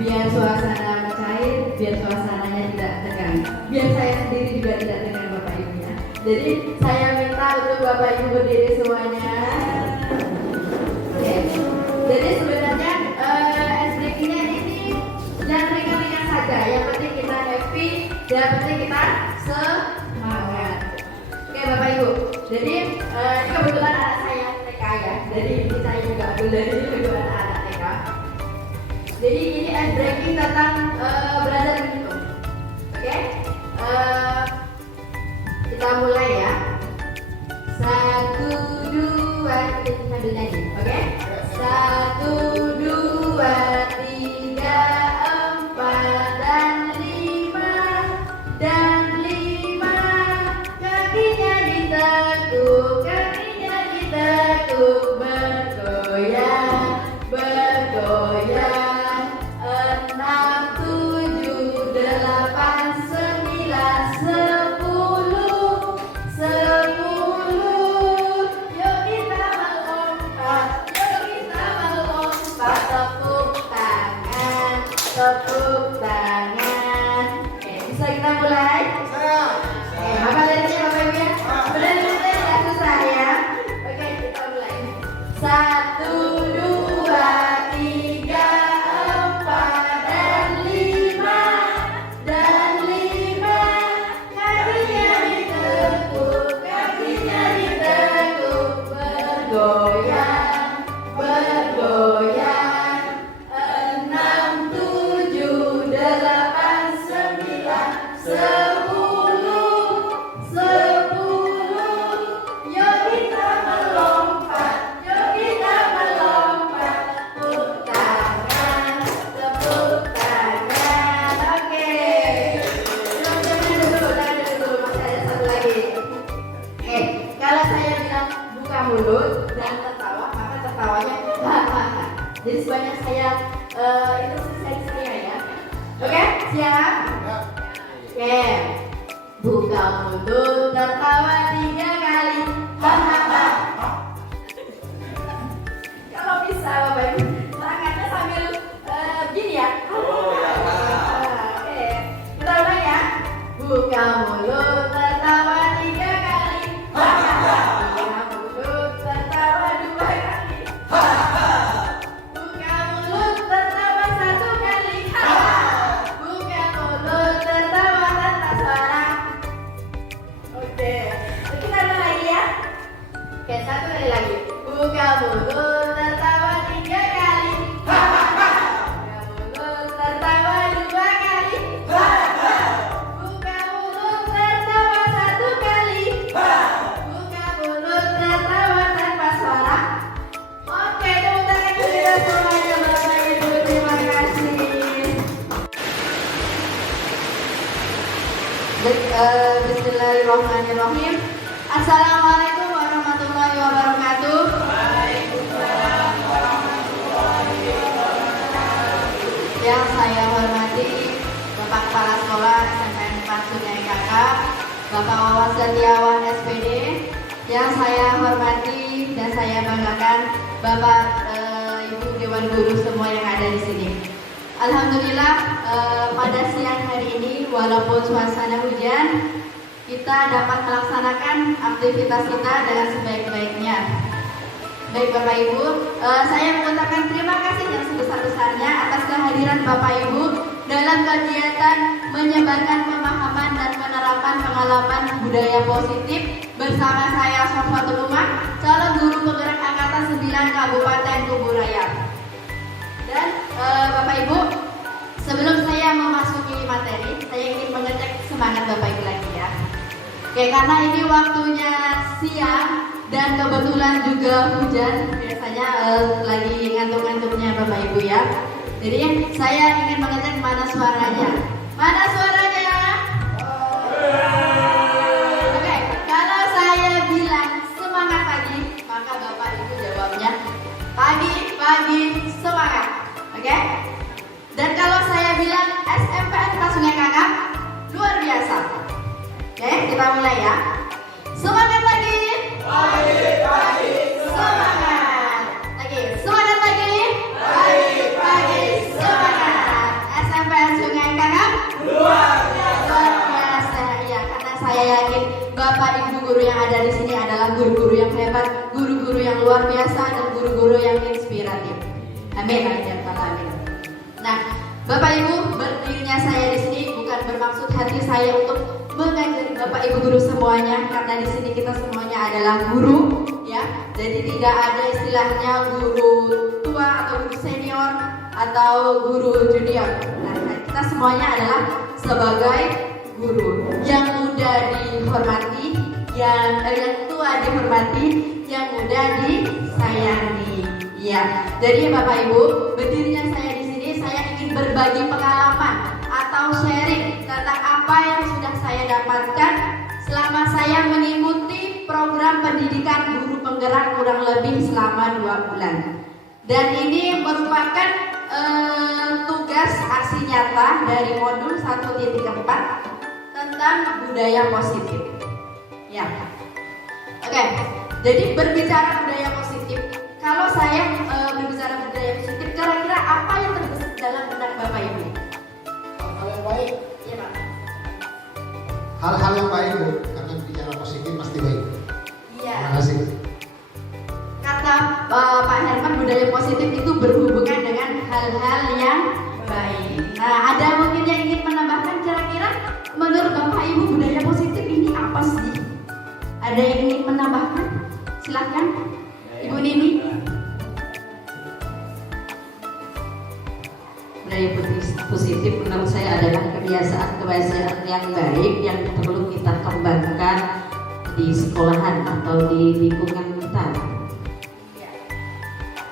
biar suasana mencair, biar suasananya tidak tegang, biar saya sendiri juga tidak tegang Bapak Ibu ya. Jadi saya minta untuk Bapak Ibu berdiri semuanya. Oke. Jadi sebenarnya SDG-nya ini yang ringan-ringan saja. Yang penting kita happy, yang penting kita semangat. Oke Bapak Ibu. Jadi ini kebetulan anak saya TK ya. Jadi ini saya juga ambil dari kebetulan anak TK. Jadi ini ice breaking tentang belajar menghitung. Oke. Kita mulai ya. 1, 2, kita sambil nyanyi. Oke. 1, 2, 3, 4 dan 5 dan 5. Kakinya ditekuk, bergoyang, bergoyang. 6, 7, 8, 9, 10, 10. Yuk kita melompat, tepuk tangan, tepuk tangan. Oke, bisa kita mulai? Oke, maka larinya Bapak Ibu ya. Benar-benar ya susah ya. Oke, kita mulai. 1, 2, 3, 4 dan 5 dan 5. Kakinya ditekuk, bergoyang, bergoyang. 6, 7, 8, 9, 10, 10. Yuk kita melompat, tepuk tangan, tepuk tangan. Oke. Jangan dulu, masih ada satu lagi. Oke, kalau saya bilang buka mulut dan tertawa, maka tertawanya hahaha. Jadi sebanyak saya itu saya ya. Oke, siap? Oke. Buka mulut, tertawa 3 kali. Hahaha. Kalau bisa Bapak Ibu, tangannya sambil gini ya. Oke. Kita ulang ya. Buka mulut, tertawa 3 kali. Hahaha. Buka mulut, tertawa 2 kali. Buka mulut, tertawa 1 kali. Buka mulut, tertawa tanpa suara. Oke, kita ulang lagi ya. Oke, 1 kali lagi. Buka mulut, tertawa 3 kali. Buka mulut, tertawa 2 kali. Buka mulut, tertawa 1 kali. Buka mulut, tertawa tanpa suara. Oke, tepuk tangan kita semuanya Bapak Ibu. Terima kasih. Bismillahirrahmanirrahim. Assalamualaikum warahmatullahi wabarakatuh. Waalaikumsalam warahmatullahi wabarakatuh. Yang saya hormati Bapak Kepala Sekolah SMPN 4 Sungai Kakap, Bapak Wawan Setiawan SPD. Yang saya hormati dan saya banggakan Bapak Ibu Dewan Guru semua yang ada di sini. Alhamdulillah pada siang hari ini walaupun suasana hujan, kita dapat melaksanakan aktivitas kita dengan sebaik-baiknya. Baik Bapak Ibu, saya mengucapkan terima kasih yang sebesar-besarnya atas kehadiran Bapak Ibu dalam kegiatan menyebarkan pemahaman dan penerapan pengalaman budaya positif bersama saya Syafatul Umar, calon guru penggerak angkatan 9 Kabupaten Kuburaya. Dan Bapak Ibu, sebelum saya memasuki materi, saya ingin mengecek semangat Bapak Ibu lagi ya. Oke, karena ini waktunya siang dan kebetulan juga hujan, biasanya lagi ngantuk-ngantuknya Bapak Ibu ya. Jadi saya ingin mengecek mana suaranya. Mana suaranya? Oke, kalau saya bilang semangat pagi, maka Bapak Ibu jawabnya pagi semangat. Oke? Dan kalau saya bilang SMPN 4 Sungai Kakap, luar biasa. Oke, kita mulai ya. Semangat lagi. Pagi, semangat. Lagi, semangat lagi. Pagi, semangat. guru-guru yang ada di sini adalah guru-guru yang hebat, guru-guru yang luar biasa, dan guru-guru yang inspiratif. Amin. Amin. Nah, Bapak Ibu, berdirinya saya di sini bukan bermaksud hati saya untuk mengajari Bapak Ibu guru semuanya, karena di sini kita semuanya adalah guru, ya. Jadi tidak ada istilahnya guru tua atau guru senior atau guru junior. Nah, kita semuanya adalah sebagai guru yang muda dihormati, yang tua dihormati, yang muda disayangi. Ya, jadi Bapak Ibu, berdirinya saya di sini, saya ingin berbagi pengalaman atau sharing tentang apa yang sudah saya dapatkan selama saya mengikuti program pendidikan guru penggerak kurang lebih selama 2 bulan. Dan ini merupakan tugas aksi nyata dari modul 1.4 tentang budaya positif. Ya, oke. Jadi berbicara budaya positif, kalau saya berbicara budaya positif, kira-kira apa yang terbesit dalam benak Bapak Ibu? Hal-hal yang baik. Iya, Pak. Hal-hal yang baik, Bu, karena bicara positif pasti baik. Iya. Terima kasih. Kata Pak Herman, budaya positif itu berhubungan dengan hal-hal yang baik. Nah, ada mungkin yang ingin menambahkan, kira-kira menurut Bapak Ibu budaya positif ini apa sih? Ada yang ingin menambahkan? Silahkan, Ibu Nini. Budaya positif menurut saya adalah kebiasaan-kebiasaan yang baik yang perlu kita kembangkan di sekolahan atau di lingkungan kita.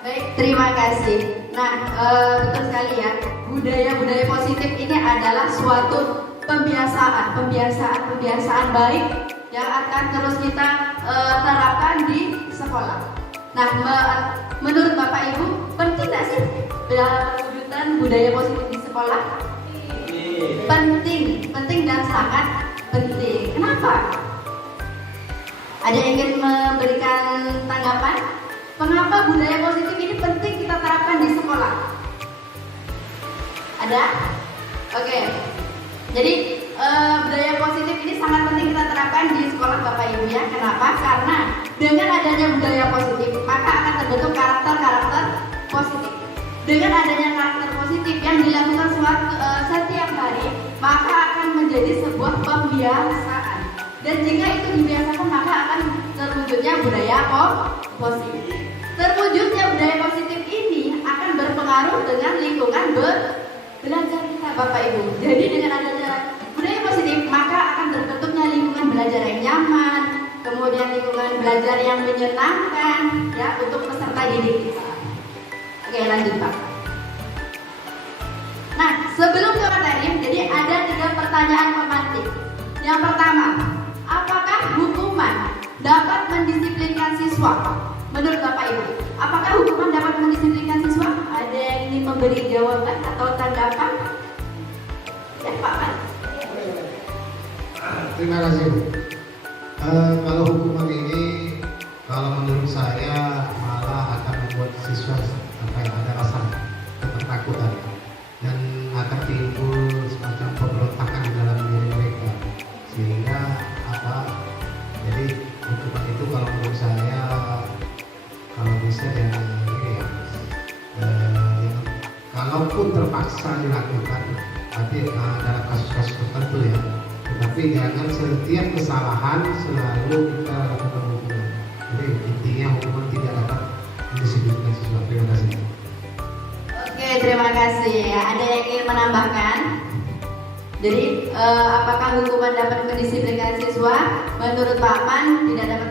Baik, terima kasih. Nah, betul sekali ya. Budaya-budaya positif ini adalah suatu pembiasaan baik yang akan terus kita terapkan di sekolah. Nah, menurut Bapak Ibu, penting tidak sih perwujudan budaya positif di sekolah? Penting dan sangat penting. Kenapa? Ada yang ingin memberikan tanggapan? Mengapa budaya positif ini penting kita terapkan di sekolah? Ada? Oke. Jadi budaya positif ini sangat penting kita terapkan di sekolah Bapak Ibu ya. Kenapa? Karena dengan adanya budaya positif maka akan terbentuk karakter-karakter positif. Dengan adanya karakter positif yang dilakukan setiap hari maka akan menjadi sebuah pembiasaan. Dan jika itu dibiasakan maka akan terwujudnya budaya positif. Terwujudnya budaya positif ini akan berpengaruh dengan lingkungan belajar kita Bapak Ibu. Jadi dengan adanya budaya positif maka akan terbentuknya lingkungan belajar yang nyaman, kemudian lingkungan belajar yang menyenangkan ya untuk peserta didik kita. Oke, lanjut Pak. Nah, sebelum ke materi, jadi ada 3 pertanyaan pemantik. Yang pertama, apakah hukuman dapat mendisiplinkan siswa? Menurut Bapak Ibu, apakah hukuman dapat mendisiplinkan siswa? Ada yang ingin memberi jawaban atau tanggapan? Ya Pak Man. Terima kasih, Bu. Kalau hukuman ini, kalau menurut saya malah akan membuat siswa ada rasa ketakutan dan akan timbul semacam pemberontakan di dalam diri mereka, sehingga jadi hukuman itu kalau menurut saya kalau bisa jangan ini ya, kalaupun terpaksa dilakukan tapi dalam kasus-kasus tertentu ya, tetapi jangan setiap kesalahan selalu kita lakukan hukuman. Jadi intinya hukuman tidak dapat mendisiplinkan siswa. Terima kasih. Oke, terima kasih. Ada yang ingin menambahkan? Jadi apakah hukuman dapat mendisiplinkan siswa? Menurut Pak Man tidak dapat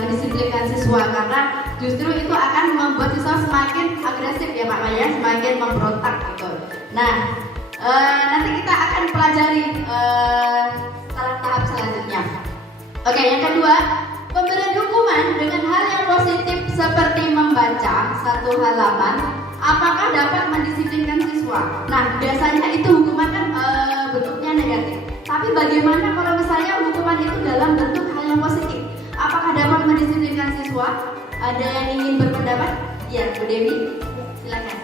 mendisiplinkan siswa karena justru itu akan membuat siswa semakin agresif ya Pak Man ya, semakin memberontak gitu. Nah, nanti kita akan pelajari tahap selanjutnya. Oke, yang kedua, pemberian hukuman dengan hal yang positif seperti membaca 1 halaman, apakah dapat mendisiplinkan siswa? Nah, biasanya itu hukuman kan bentuknya negatif. Tapi bagaimana kalau misalnya hukuman itu dalam bentuk hal yang positif? Apakah dapat mendisiplinkan siswa? Ada yang ingin berpendapat? Ya, Bu Dewi, silakan.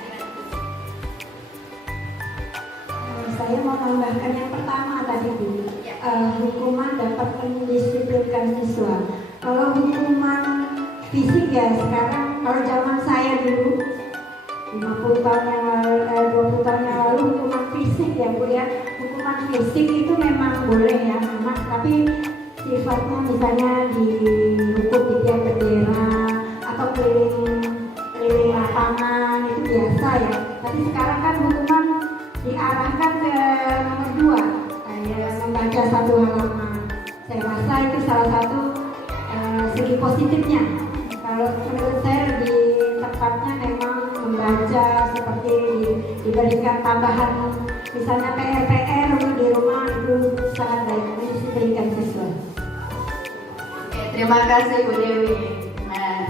Saya mau tambahkan yang pertama tadi Bu. Ya. hukuman dapat mendisiplinkan siswa. Kalau hukuman fisik ya sekarang, kalau zaman saya dulu 50 tahun yang lalu, 20 tahun yang lalu hukuman fisik ya Bu ya. Hukuman fisik itu memang boleh ya, memang, tapi sifatnya misalnya dihukum di tiang bendera atau keliling lapangan itu biasa ya. Tapi sekarang kan hukuman diarahkan ke nomor 2, kayak membaca 1 halaman. Saya rasa itu salah satu segi positifnya. Kalau menurut saya lebih tepatnya memang membaca seperti diberikan tambahan misalnya PR di rumah itu sangat baik mendisiplinkan siswa. Oke, terima kasih Bu Dewi. Nah,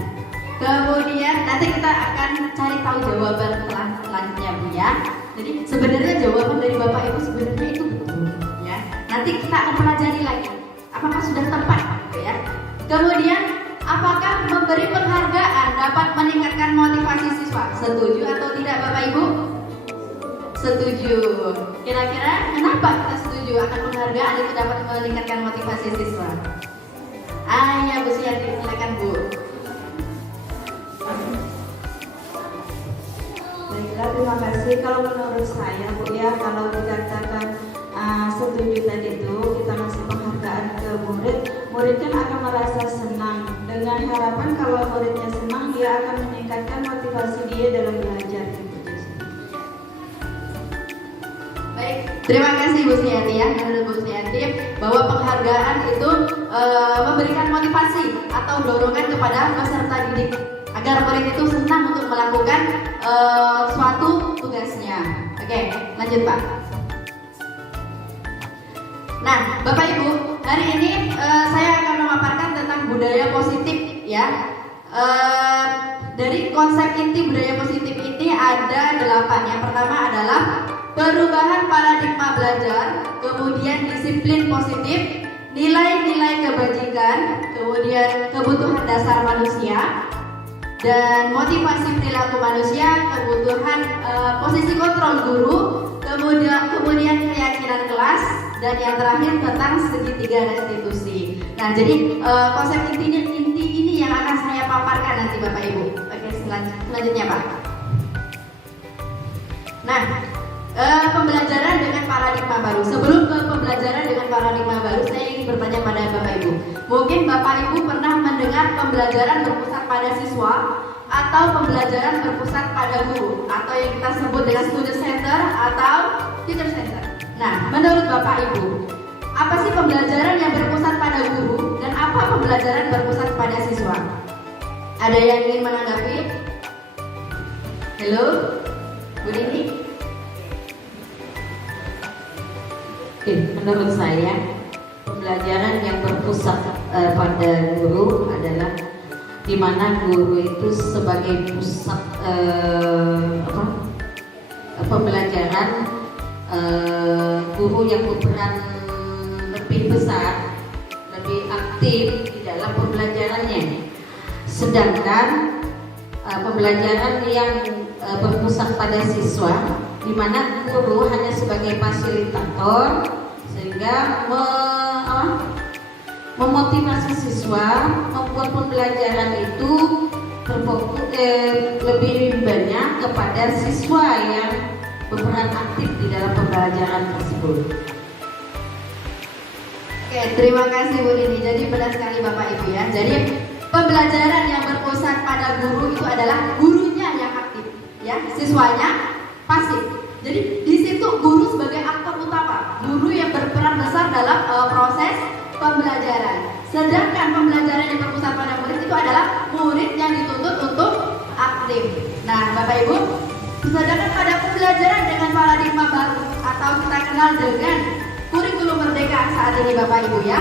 kemudian nanti kita akan cari tahu jawaban selanjutnya Bu ya. Jadi sebenarnya jawaban dari Bapak Ibu sebenarnya itu betul ya. Nanti kita akan pelajari lagi apakah sudah tepat gitu ya. Kemudian apakah memberi penghargaan dapat meningkatkan motivasi siswa? Setuju atau tidak Bapak Ibu? Setuju. Kira-kira kenapa kita setuju akan penghargaan itu dapat meningkatkan motivasi siswa? Ya Bu Siati, silakan Bu. Baiklah, terima kasih. Kalau menurut saya Bu ya, kalau dikatakan setuju tadi itu kita ngasih penghargaan ke murid kan akan merasa senang. Dengan harapan kalau muridnya senang, dia akan meningkatkan motivasi dia dalam belajar. Baik, terima kasih Bu Siati ya. Menurut Bu Siati bahwa penghargaan itu memberikan motivasi atau dorongan kepada peserta didik agar murid itu senang untuk melakukan suatu tugasnya. Oke, lanjut Pak. Nah, Bapak Ibu, hari ini saya akan memaparkan tentang budaya positif ya. Dari konsep inti budaya positif ini ada 8. Yang pertama adalah perubahan paradigma belajar, kemudian disiplin positif, nilai-nilai kebajikan, kemudian kebutuhan dasar manusia, dan motivasi perilaku manusia, kebutuhan posisi kontrol guru, kemudian keyakinan kelas, dan yang terakhir tentang segitiga restitusi. Nah, jadi konsep inti ini yang akan saya paparkan nanti Bapak Ibu. Oke, selanjutnya Pak. Nah, pembelajaran dengan paradigma baru. Sebelum ke pembelajaran dengan paradigma baru, saya ingin bertanya pada Bapak Ibu. Mungkin Bapak Ibu pernah mendengar pembelajaran berpusat pada siswa atau pembelajaran berpusat pada guru, atau yang kita sebut dengan student center atau teacher center. Nah, menurut Bapak Ibu, apa sih pembelajaran yang berpusat pada guru dan apa pembelajaran berpusat pada siswa? Ada yang ingin menanggapi? Halo, Bu Dini? Oke, menurut saya pembelajaran yang berpusat pada guru adalah di mana guru itu sebagai pusat pembelajaran, guru yang berperan lebih besar, lebih aktif di dalam pembelajarannya. Sedangkan pembelajaran yang berpusat pada siswa, di mana guru hanya sebagai fasilitator sehingga memotivasi siswa membuat pembelajaran itu lebih banyak kepada siswa yang berperan aktif di dalam pembelajaran tersebut. Oke, terima kasih Bu Dini. Jadi benar sekali Bapak Ibu ya. Jadi pembelajaran yang berpusat pada guru itu adalah gurunya yang aktif, ya, siswanya pasif. Jadi di situ guru sebagai aktor utama, guru yang berperan besar dalam proses pembelajaran. Sedangkan pembelajaran yang berpusat pada murid itu adalah murid yang dituntut untuk aktif. Nah, Bapak Ibu, sedangkan pada pembelajaran dengan paradigma baru atau kita kenal dengan kurikulum merdeka saat ini Bapak Ibu ya,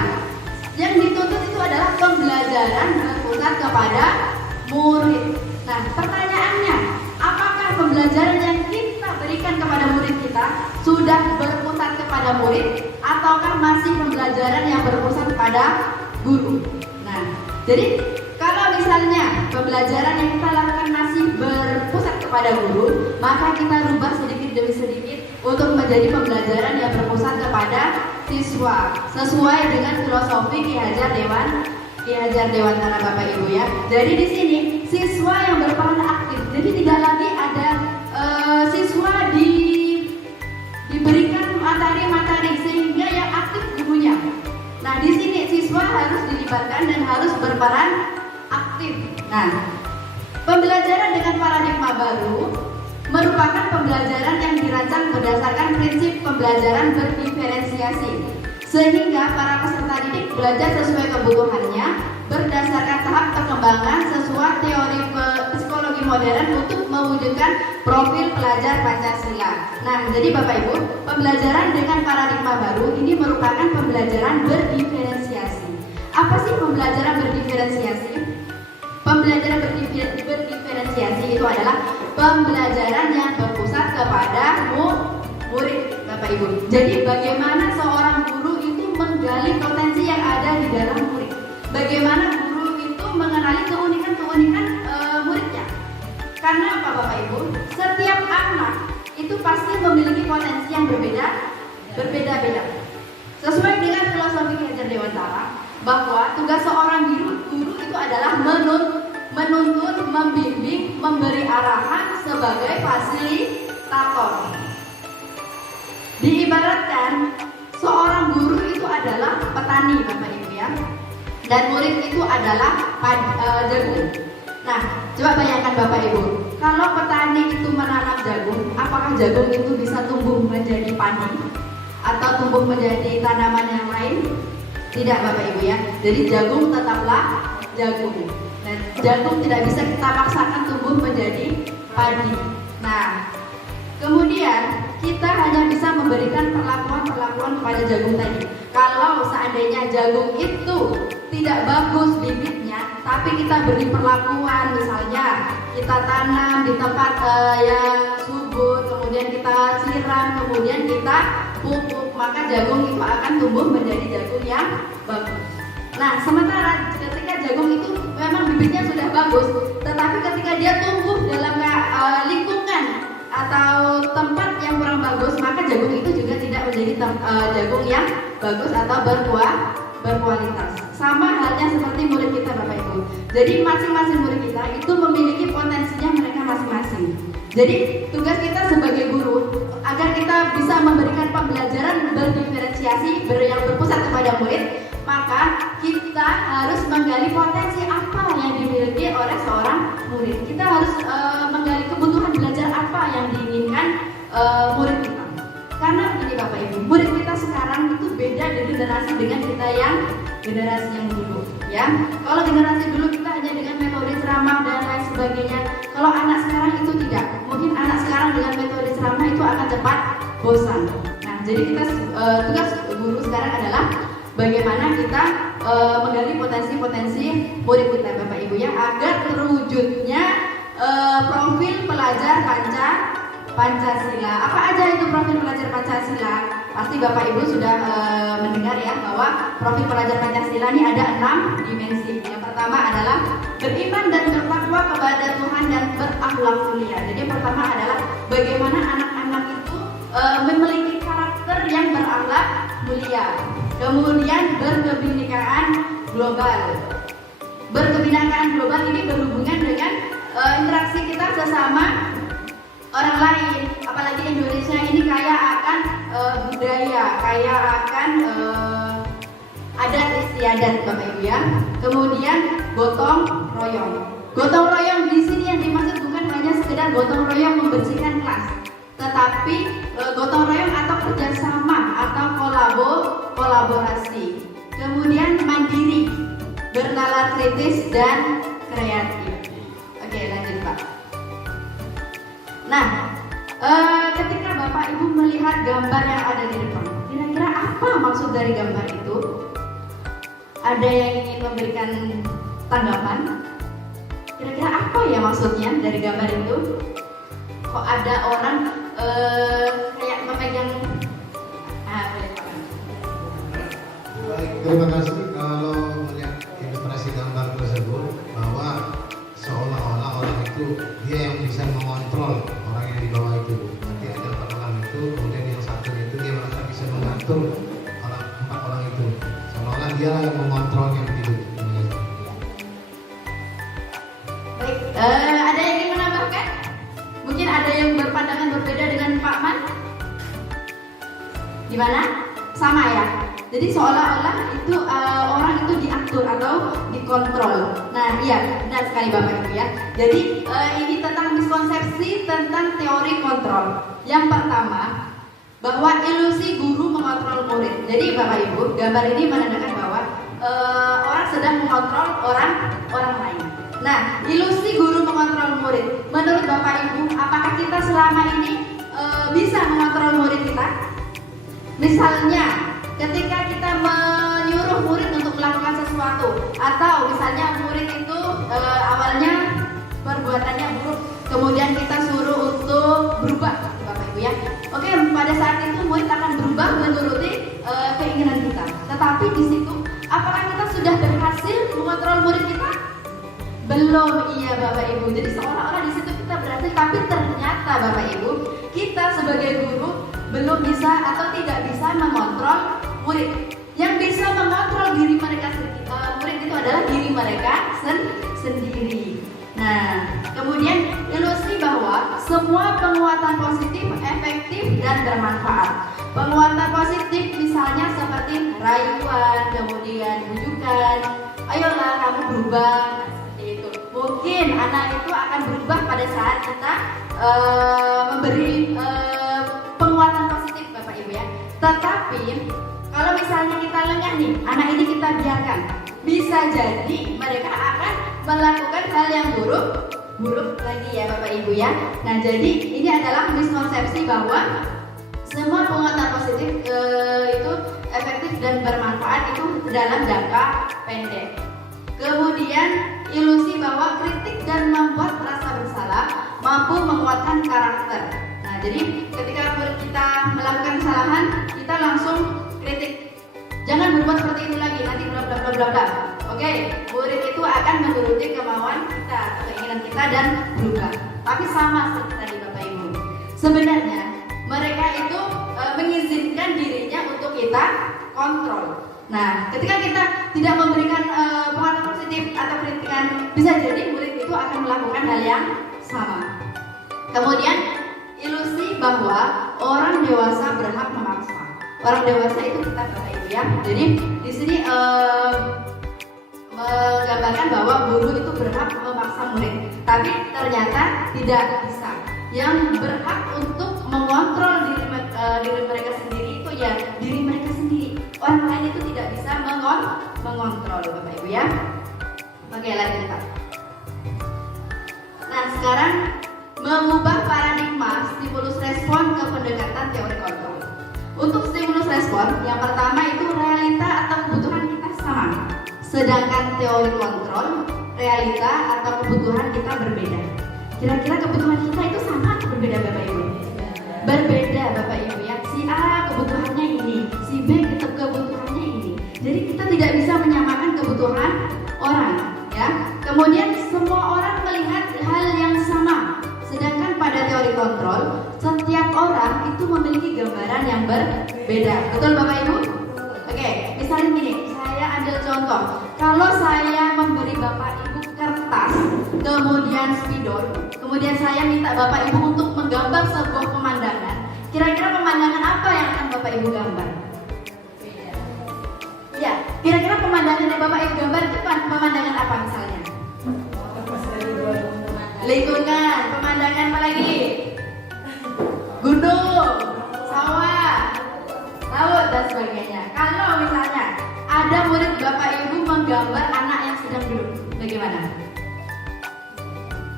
yang dituntut itu adalah pembelajaran berpusat kepada murid. Nah, pertanyaannya, apakah pembelajaran yang kita berikan kepada murid kita sudah berpusat kepada murid ataukah masih pembelajaran yang berpusat pada guru? Nah, jadi kalau misalnya pembelajaran yang kita lakukan masih berpusat kepada guru, maka kita rubah sedikit demi sedikit untuk menjadi pembelajaran yang berpusat kepada siswa sesuai dengan filosofi Ki Hajar Dewantara Bapak Ibu ya. Jadi di sini siswa yang berperan aktif. Jadi tidak lagi ada siswa diberikan materi-materi sehingga yang aktif gurunya. Nah, di sini siswa harus dilibatkan dan harus berperan aktif. Nah, pembelajaran dengan paradigma baru merupakan pembelajaran yang dirancang berdasarkan prinsip pembelajaran berdiferensiasi, sehingga para peserta didik belajar sesuai kebutuhannya berdasarkan tahap perkembangan sesuai teori psikologi modern untuk mewujudkan profil pelajar Pancasila. Nah, jadi Bapak Ibu, pembelajaran dengan paradigma baru ini merupakan pembelajaran berdiferensiasi. Apa sih pembelajaran berdiferensiasi? Pembelajaran berdiferensiasi itu adalah pembelajaran yang berpusat kepada murid, Bapak Ibu. Jadi bagaimana seorang guru itu menggali potensi yang ada di dalam murid. Bagaimana guru itu mengenali keunikan-keunikan muridnya. Karena apa Bapak Ibu? Setiap anak itu pasti memiliki potensi yang berbeda-beda. Sesuai dengan filosofi Ki Hajar Dewantara, bahwa tugas seorang guru itu adalah menuntun, membimbing, memberi arahan sebagai fasilitator. Diibaratkan seorang guru itu adalah petani Bapak Ibu ya, dan murid itu adalah jagung. Nah, coba bayangkan Bapak Ibu, kalau petani itu menanam jagung, apakah jagung itu bisa tumbuh menjadi padi atau tumbuh menjadi tanaman yang lain? Tidak Bapak Ibu ya. Jadi jagung tetaplah jagung. Dan jagung tidak bisa kita paksakan tumbuh menjadi padi. Nah, kemudian kita hanya bisa memberikan perlakuan kepada jagung tadi. Kalau seandainya jagung itu tidak bagus bibitnya, tapi kita beri perlakuan, misalnya kita tanam di tempat yang subur, kemudian kita siram, kemudian kita pupuk, maka jagung itu akan tumbuh menjadi jagung yang bagus. Nah, sementara ketika jagung itu memang bibitnya sudah bagus, tetapi ketika dia tumbuh dalam lingkungan atau tempat yang kurang bagus, maka jagung itu juga tidak menjadi jagung yang bagus atau berkualitas. Sama halnya seperti murid kita Bapak Ibu. Jadi masing-masing murid kita itu memiliki potensinya mereka masing-masing. Jadi tugas kita sebagai guru agar kita bisa memberikan pembelajaran berdiferensiasi yang berpusat kepada murid, maka kita harus menggali potensi apa yang dimiliki oleh seorang murid. Kita harus menggali kebutuhan belajar apa yang diinginkan murid kita. Karena begini Bapak Ibu, murid kita sekarang itu beda dari generasi dengan kita yang generasi yang dulu, ya. Kalau generasi dulu kita hanya dengan metode ceramah dan lain sebagainya. Kalau anak sekarang itu tidak. Mungkin anak sekarang dengan metode ceramah itu akan cepat bosan. Nah, jadi kita tugas guru sekarang adalah bagaimana kita menggali potensi-potensi murid kita Bapak Ibu ya, agar terwujudnya profil pelajar Pancasila. Apa aja itu profil pelajar Pancasila? Pasti Bapak Ibu sudah mendengar ya, bahwa profil pelajar Pancasila ini ada 6 dimensi. Yang pertama adalah beriman dan bertakwa kepada Tuhan dan berakhlak mulia. Jadi yang pertama adalah bagaimana anak-anak itu memiliki karakter yang berakhlak mulia. Kemudian berkebinekaan global. Berkebinekaan global ini berhubungan dengan interaksi kita sesama orang lain, apalagi Indonesia ini kaya akan budaya, kaya akan adat istiadat Bapak Ibu ya. Kemudian gotong royong. Gotong royong di sini yang dimaksud bukan hanya sekedar gotong royong membersihkan kelas, tetapi gotong royong atau kerjasama atau kolaborasi. Kemudian mandiri, bernalar kritis dan kreatif. Oke, lanjut Pak. Nah, ketika Bapak Ibu melihat gambar yang ada di depan, kira-kira apa maksud dari gambar itu? Ada yang ingin memberikan tanggapan? Kira-kira apa ya maksudnya dari gambar itu? Kok ada orang kayak memegang Baik, terima kasih. Kalau melihat ilustrasi gambar tersebut, bahwa seolah-olah orang itu dia yang bisa mengontrol orang yang di bawah itu. Nanti ada orang itu, kemudian yang satu itu dia merasa bisa mengatur orang yang berpandangan berbeda dengan Pak Man? Gimana? Sama ya? Jadi seolah-olah itu orang itu diatur atau dikontrol. Nah iya, benar sekali Bapak Ibu ya. Jadi ini tentang miskonsepsi tentang teori kontrol. Yang pertama, bahwa ilusi guru mengontrol murid. Jadi Bapak Ibu, gambar ini menandakan bahwa orang sedang mengontrol orang lain. Nah, ilusi guru mengontrol murid. Menurut Bapak Ibu, apakah kita selama ini bisa mengontrol murid kita? Misalnya, ketika kita menyuruh murid untuk melakukan sesuatu, atau misalnya murid itu awalnya perbuatannya buruk, kemudian kita suruh untuk berubah, Bapak Ibu ya. Oke, pada saat itu murid akan berubah menuruti keinginan kita. Tetapi di situ, apakah kita sudah berhasil mengontrol murid kita? Belum, iya Bapak Ibu. Jadi seolah-olah di situ kita berhasil, tapi ternyata Bapak Ibu, kita sebagai guru belum bisa atau tidak bisa mengontrol murid. Yang bisa mengontrol diri mereka murid itu adalah diri mereka sendiri. Nah, kemudian ilusi bahwa semua penguatan positif efektif dan bermanfaat. Penguatan positif misalnya seperti rayuan, kemudian bujukan, ayolah kamu berubah, seperti itu. Mungkin anak itu akan berubah pada saat kita memberi penguatan positif Bapak Ibu ya. Tetapi kalau misalnya kita lengah nih, anak ini kita biarkan, bisa jadi mereka akan melakukan hal yang buruk lagi ya Bapak Ibu ya. Nah jadi ini adalah miskonsepsi bahwa semua penguatan positif itu efektif dan bermanfaat itu dalam jangka pendek. Kemudian ilusi bahwa kritik dan membuat rasa bersalah mampu menguatkan karakter. Nah jadi ketika murid kita melakukan kesalahan, kita langsung kritik, jangan berbuat seperti itu lagi, nanti bla bla bla bla bla. Oke, murid itu akan menuruti kemauan kita, keinginan kita dan berubah. Tapi sama seperti tadi Bapak Ibu, sebenarnya mereka itu mengizinkan dirinya untuk kita kontrol. Nah, ketika kita tidak memberikan penguatan positif atau kritikan, bisa jadi murid itu akan melakukan hal yang sama. Kemudian ilusi bahwa orang dewasa berhak memaksa. Orang dewasa itu kita Bapak Ibu ya. Jadi di sini menggambarkan bahwa guru itu berhak memaksa murid, tapi ternyata tidak bisa. Yang berhak untuk mengontrol diri mereka sendiri itu ya diri mereka sendiri. Orang lain itu tidak bisa mengontrol Bapak Ibu ya. Oke, lanjut Pak. Nah sekarang mengubah paradigma stimulus respon ke pendekatan teori kontrol. Untuk stimulus respon, yang pertama itu realita atau kebutuhan kita sama. Sedangkan teori kontrol, realita atau kebutuhan kita berbeda. Kira-kira kebutuhan kita itu sama atau berbeda Bapak Ibu? Berbeda Bapak Ibu ya. Si A kebutuhannya ini, si B kebutuhannya ini. Jadi kita tidak bisa menyamakan kebutuhan orang ya. Kemudian semua orang melihat hal yang sama. Sedangkan pada teori kontrol, setiap orang itu memiliki gambaran yang berbeda. Betul Bapak Ibu? Oke, misalnya gini, saya ambil contoh. Kalau saya memberi Bapak Ibu kertas, kemudian spidol, kemudian saya minta Bapak Ibu untuk menggambar sebuah pemandangan. Kira-kira pemandangan apa yang akan Bapak Ibu gambar? Ya, kira-kira pemandangan yang Bapak Ibu gambar itu pemandangan apa misalnya? Lingkungan, pemandangan apa lagi? Gunung, sawah, laut dan sebagainya. Kalau misalnya ada murid Bapak Ibu menggambar anak yang sedang duduk, bagaimana?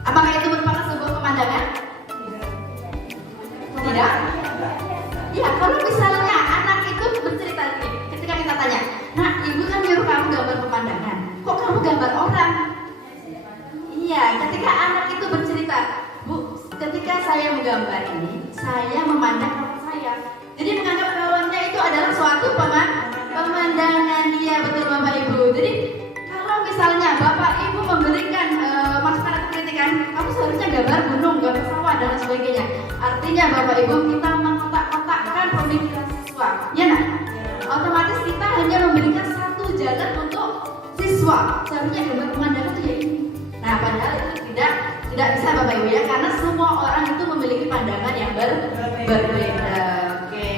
Apakah itu merupakan sebuah pemandangan? Tidak? Ya, kalau misalnya anak itu bercerita ketika kita tanya, nah ibu kan nyuruh kamu gambar pemandangan, kok kamu gambar orang? Iya, ketika anak itu bercerita, Bu, ketika saya menggambar ini, saya memandang kawan saya. Jadi menganggap kawannya itu adalah suatu pemandangan. Iya, betul Bapak Ibu. Jadi kalau misalnya Bapak Ibu memberikan masukan atau kritikan, kamu seharusnya gambar gunung, gambar sawah dan sebagainya. Artinya Bapak Ibu kita mengkotak-kotakkan pemikiran siswa. Ya nak? Otomatis kita hanya memberikan satu jalan untuk siswa. Seharusnya gambar pemandangan itu ya ini. Nah, padahal itu tidak bisa Bapak Ibu ya, karena semua orang itu memiliki berbeda. Oke.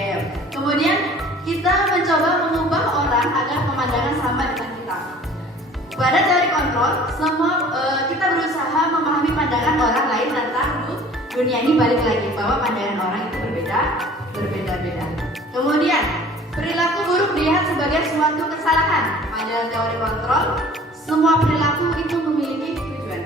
Kemudian kita mencoba mengubah orang agar pemandangan sama dengan kita. Pada teori kontrol, kita berusaha memahami pandangan orang lain tentang dunia ini, balik lagi bahwa pandangan orang itu berbeda-beda. Kemudian perilaku buruk dilihat sebagai suatu kesalahan. Pada teori kontrol, semua perilaku itu memiliki tujuan.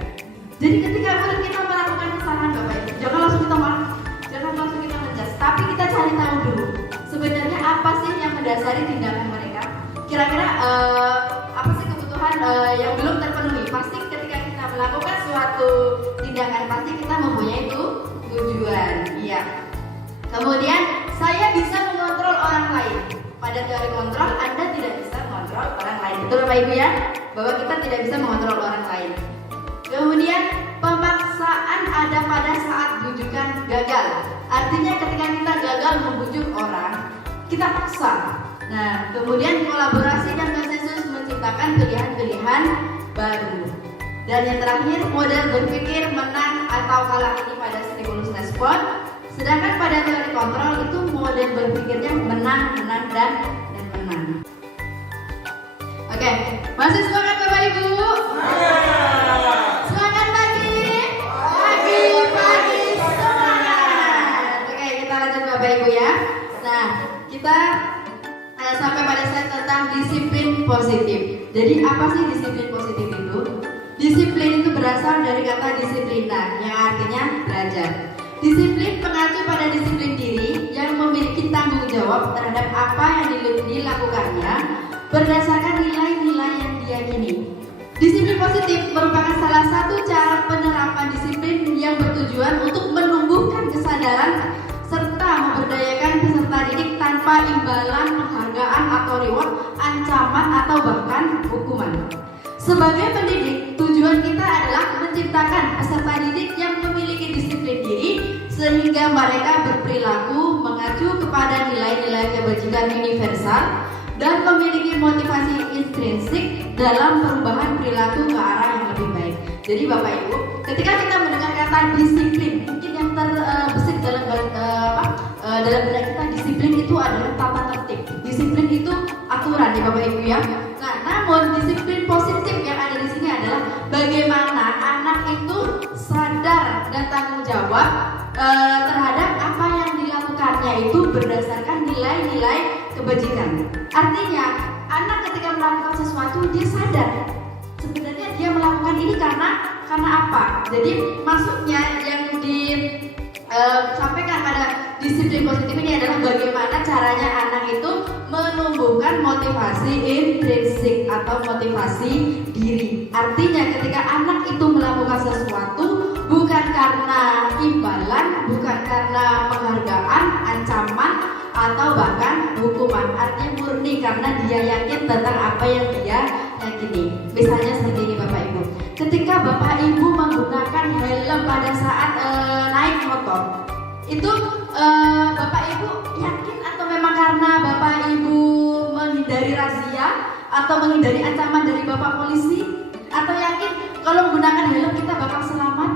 Jadi ketika murid kita melakukan kesalahan, Bapak Ibu, jangan langsung kita marah, jangan langsung kita ngejudge, tapi kita cari tahu dulu sebenarnya apa sih yang mendasari tindakan mereka. Kira-kira apa sih kebutuhan yang belum terpenuhi? Pasti ketika kita melakukan suatu tindakan, pasti kita mempunyai tujuan. Iya. Kemudian saya bisa mengontrol orang lain. Pada teori kontrol, Anda tidak bisa mengontrol orang lain. Betul Bapak Ibu ya? Bahwa kita tidak bisa mengontrol orang lain. Kemudian pemaksaan ada pada saat bujukan gagal. Artinya ketika kita gagal membujuk orang, kita paksa. Nah, kemudian kolaborasi dan konsensus menciptakan pilihan-pilihan baru. Dan yang terakhir, model berpikir menang atau kalah ini pada stimulus respon. Sedangkan pada teori kontrol itu model berpikirnya menang, dan menang. Oke, masih semangat Bapak Ibu? Semangat pagi, semangat. Oke, kita lanjut Bapak Ibu ya. Nah, kita sampai pada slide tentang disiplin positif. Jadi apa sih disiplin positif itu? Disiplin itu berasal dari kata disiplina yang artinya belajar. Disiplin mengacu pada disiplin diri yang memiliki tanggung jawab terhadap apa yang dilakukannya berdasarkan nilai-nilai yang diyakini. Disiplin positif merupakan salah satu cara penerapan disiplin yang bertujuan untuk menumbuhkan kesadaran serta memberdayakan peserta didik tanpa imbalan, penghargaan atau reward, ancaman atau bahkan hukuman. Sebagai pendidik, tujuan kita adalah menciptakan peserta didik yang memiliki disiplin diri sehingga mereka berperilaku mengacu kepada nilai-nilai kebajikan universal dan memiliki motivasi intrinsik dalam perubahan perilaku ke arah yang lebih baik. Jadi Bapak Ibu, ketika kita mendengar kata disiplin, mungkin yang terbesit dalam benak kita, disiplin itu adalah tata tertib. Disiplin itu aturan ya Bapak Ibu ya. Nah, namun disiplin positif yang ada di sini adalah bagaimana anak itu sadar dan tanggung jawab terhadap apa yang dilakukannya itu berdasarkan nilai-nilai kebajikan. Artinya, anak ketika melakukan sesuatu dia sadar sebenarnya dia melakukan ini karena apa? Jadi maksudnya yang disampaikan pada disiplin positif ini adalah bagaimana caranya anak itu menumbuhkan motivasi intrinsik atau motivasi diri. Artinya ketika anak itu melakukan sesuatu bukan karena imbalan, bukan karena penghargaan, ancaman, atau bahkan hukuman. Artinya murni karena dia yakin tentang apa yang dia yakini. Misalnya seperti ini Bapak Ibu, ketika Bapak Ibu menggunakan helm pada saat naik motor, itu Bapak Ibu yakin atau memang karena Bapak Ibu menghindari razia atau menghindari ancaman dari Bapak polisi, atau yakin kalau menggunakan helm kita bakal selamat?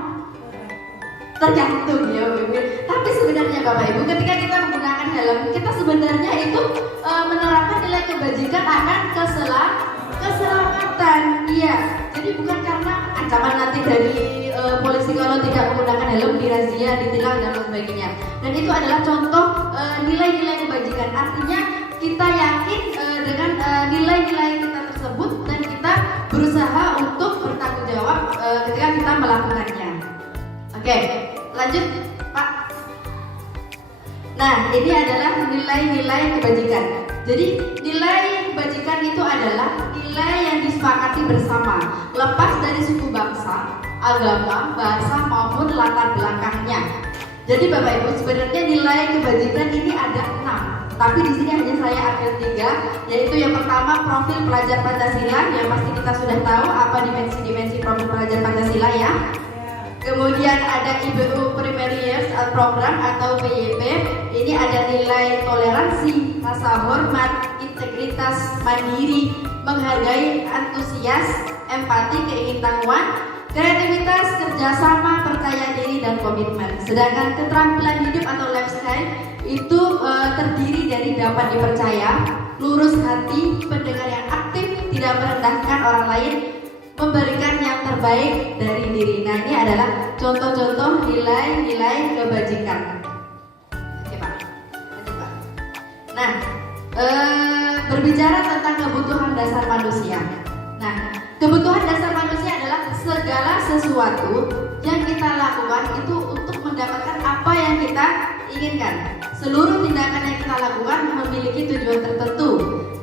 Tergantung ya Bapak Ibu. Tapi sebenarnya Bapak Ibu, ketika kita menggunakan helm, kita sebenarnya itu menerapkan nilai kebajikan akan keselamatan. Iya. Jadi bukan karena ancaman nanti dari polisi kalau tidak menggunakan helm, dirazia, ditilang dan lain sebagainya. Dan itu adalah contoh nilai-nilai kebajikan. Artinya kita yakin dengan nilai-nilai kita tersebut dan kita berusaha untuk bertanggung jawab ketika kita melakukannya. Oke, lanjut Pak. Nah, ini adalah nilai-nilai kebajikan. Jadi nilai kebajikan itu adalah nilai yang disepakati bersama, lepas dari suku bangsa, agama, bahasa maupun latar belakangnya. Jadi Bapak Ibu, sebenarnya nilai kebajikan ini ada 6. Tapi di sini hanya saya ambil 3, yaitu yang pertama profil pelajar Pancasila, yang pasti kita sudah tahu apa dimensi-dimensi profil pelajar Pancasila ya. Kemudian ada IBU Primary Years Program atau PYP. Ini ada nilai toleransi, rasa hormat, integritas, mandiri, menghargai, antusias, empati, keingintahuan, kreativitas, kerjasama, percaya diri, dan komitmen. Sedangkan keterampilan hidup atau life style itu terdiri dari dapat dipercaya, lurus hati, pendengar yang aktif, tidak merendahkan orang lain, memberikan yang terbaik dari diri. Nah, ini adalah contoh-contoh nilai-nilai kebajikan. Oke Pak, lanjut Pak. Nah, berbicara tentang kebutuhan dasar manusia. Nah, kebutuhan dasar manusia adalah segala sesuatu yang kita lakukan itu untuk mendapatkan apa yang kita inginkan. Seluruh tindakan yang kita lakukan memiliki tujuan tertentu,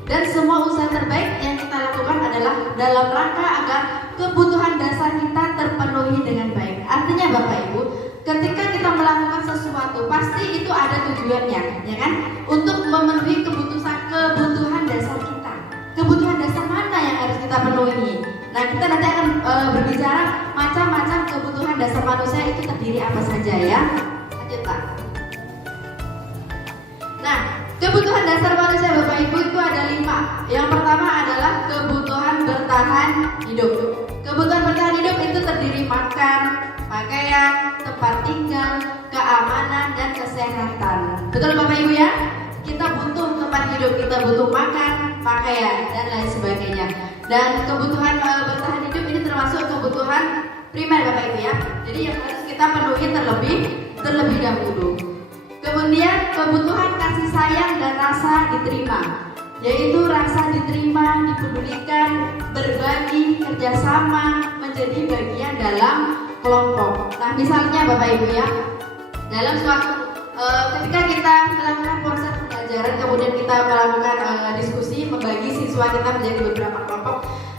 dan semua usaha terbaik yang kita lakukan adalah dalam rangka agar kebutuhan dasar kita terpenuhi dengan baik. Artinya Bapak Ibu, ketika kita melakukan sesuatu pasti itu ada tujuannya, ya kan? Untuk memenuhi kebutuhan dasar kita. Kebutuhan dasar mana yang harus kita penuhi? Nah, kita nanti akan berbicara macam-macam kebutuhan dasar manusia itu terdiri apa saja ya. Lanjut Pak. Nah, kebutuhan dasar manusia Bapak Ibu itu ada 5. Yang pertama adalah kebutuhan bertahan hidup. Kebutuhan bertahan hidup itu terdiri makan, pakaian, tempat tinggal, keamanan, dan kesehatan. Betul Bapak Ibu ya? Kita butuh tempat hidup, kita butuh makan, pakaian, dan lain sebagainya. Dan kebutuhan bertahan hidup ini termasuk kebutuhan primer Bapak Ibu ya. Jadi yang harus kita penuhi terlebih dahulu. Kemudian kebutuhan kasih sayang dan rasa diterima, yaitu rasa diterima, dipedulikan, berbagi, kerjasama, menjadi bagian dalam kelompok. Nah, misalnya Bapak Ibu ya, dalam suatu ketika kita melakukan proses pembelajaran, kemudian kita melakukan diskusi, membagi siswa kita menjadi beberapa kelompok.